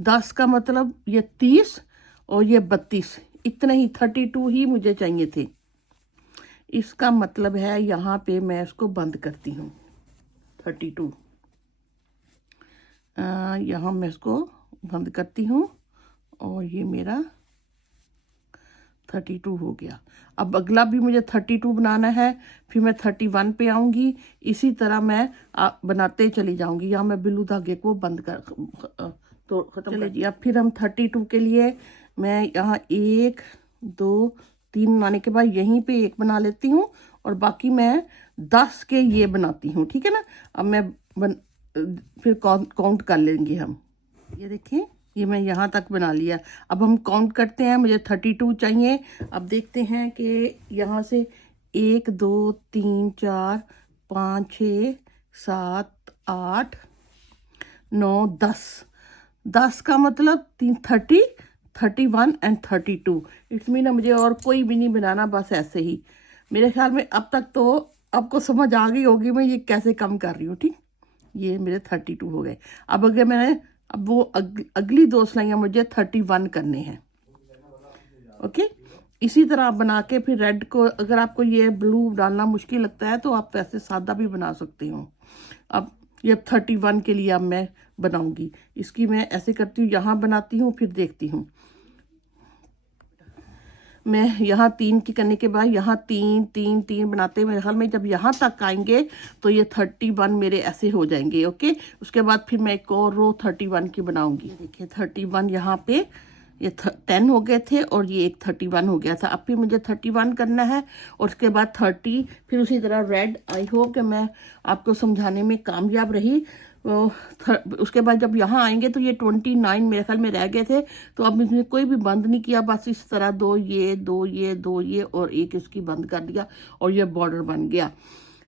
10 का मतलब ये 30 और ये 32, इतने ही 32 ही मुझे चाहिए थे। इसका मतलब है यहाँ पे मैं इसको बंद करती हूँ 32, यहाँ मैं इसको बंद करती हूँ, और ये मेरा 32 हो गया। अब अगला भी मुझे 32 बनाना है, फिर मैं 31 पे आऊँगी। इसी तरह मैं बनाते चली जाऊँगी। यहाँ मैं ब्लू धागे को बंद कर तो खत्म। चले जी, अब फिर हम 32 के लिए मैं यहाँ 1 2 3 बनाने के बाद यहीं पे एक बना लेती हूँ, और बाकी मैं 10 के ये बनाती हूँ, ठीक है ना। अब मैं फिर काउंट कर लेंगे हम। ये देखिए ये मैं यहाँ तक बना लिया। अब हम काउंट करते हैं, मुझे 32 चाहिए। अब देखते हैं कि यहाँ से 1 2 3 4 5 6 7 8 9 10, 10 का मतलब 30 31 एंड 32। इट्स मीन मुझे और कोई भी नहीं बनाना, बस ऐसे ही। मेरे ख्याल में अब तक तो आपको समझ आ गई होगी मैं ये कैसे कम कर रही हूँ, ठीक। ये मेरे 32 हो गए। अब अगर मैंने वो अगली 2 सिलाइयाँ मुझे 31 करने हैं, ओके। इसी तरह आप बना के फिर रेड को, अगर आपको ये ब्लू डालना मुश्किल लगता है तो आप वैसे सादा भी बना सकते हो। अब ये 31 के लिए अब मैं बनाऊंगी। इसकी मैं ऐसे करती हूँ, यहाँ बनाती हूँ, फिर देखती हूँ। मैं यहाँ 3 की करने के बाद यहाँ 3 3 3 बनाते मेरे ख्याल में जब यहाँ तक आएंगे तो ये 31 मेरे ऐसे हो जाएंगे, ओके। उसके बाद फिर मैं एक और रो 31 की बनाऊंगी। देखिए 31 यहाँ पे ये 10 हो गए थे, और ये एक 31 हो गया था। अब भी मुझे 31 करना है, और उसके बाद 30, फिर उसी तरह रेड। आई होप कि मैं आपको समझाने में कामयाब रही। उसके बाद जब यहाँ आएंगे तो ये 29 मेरे ख्याल में रह गए थे, तो अब इसने कोई भी बंद नहीं किया, बस इस तरह 2 ये 2 ये 2 ये और एक इसकी बंद कर दिया, और ये बॉर्डर बन गया।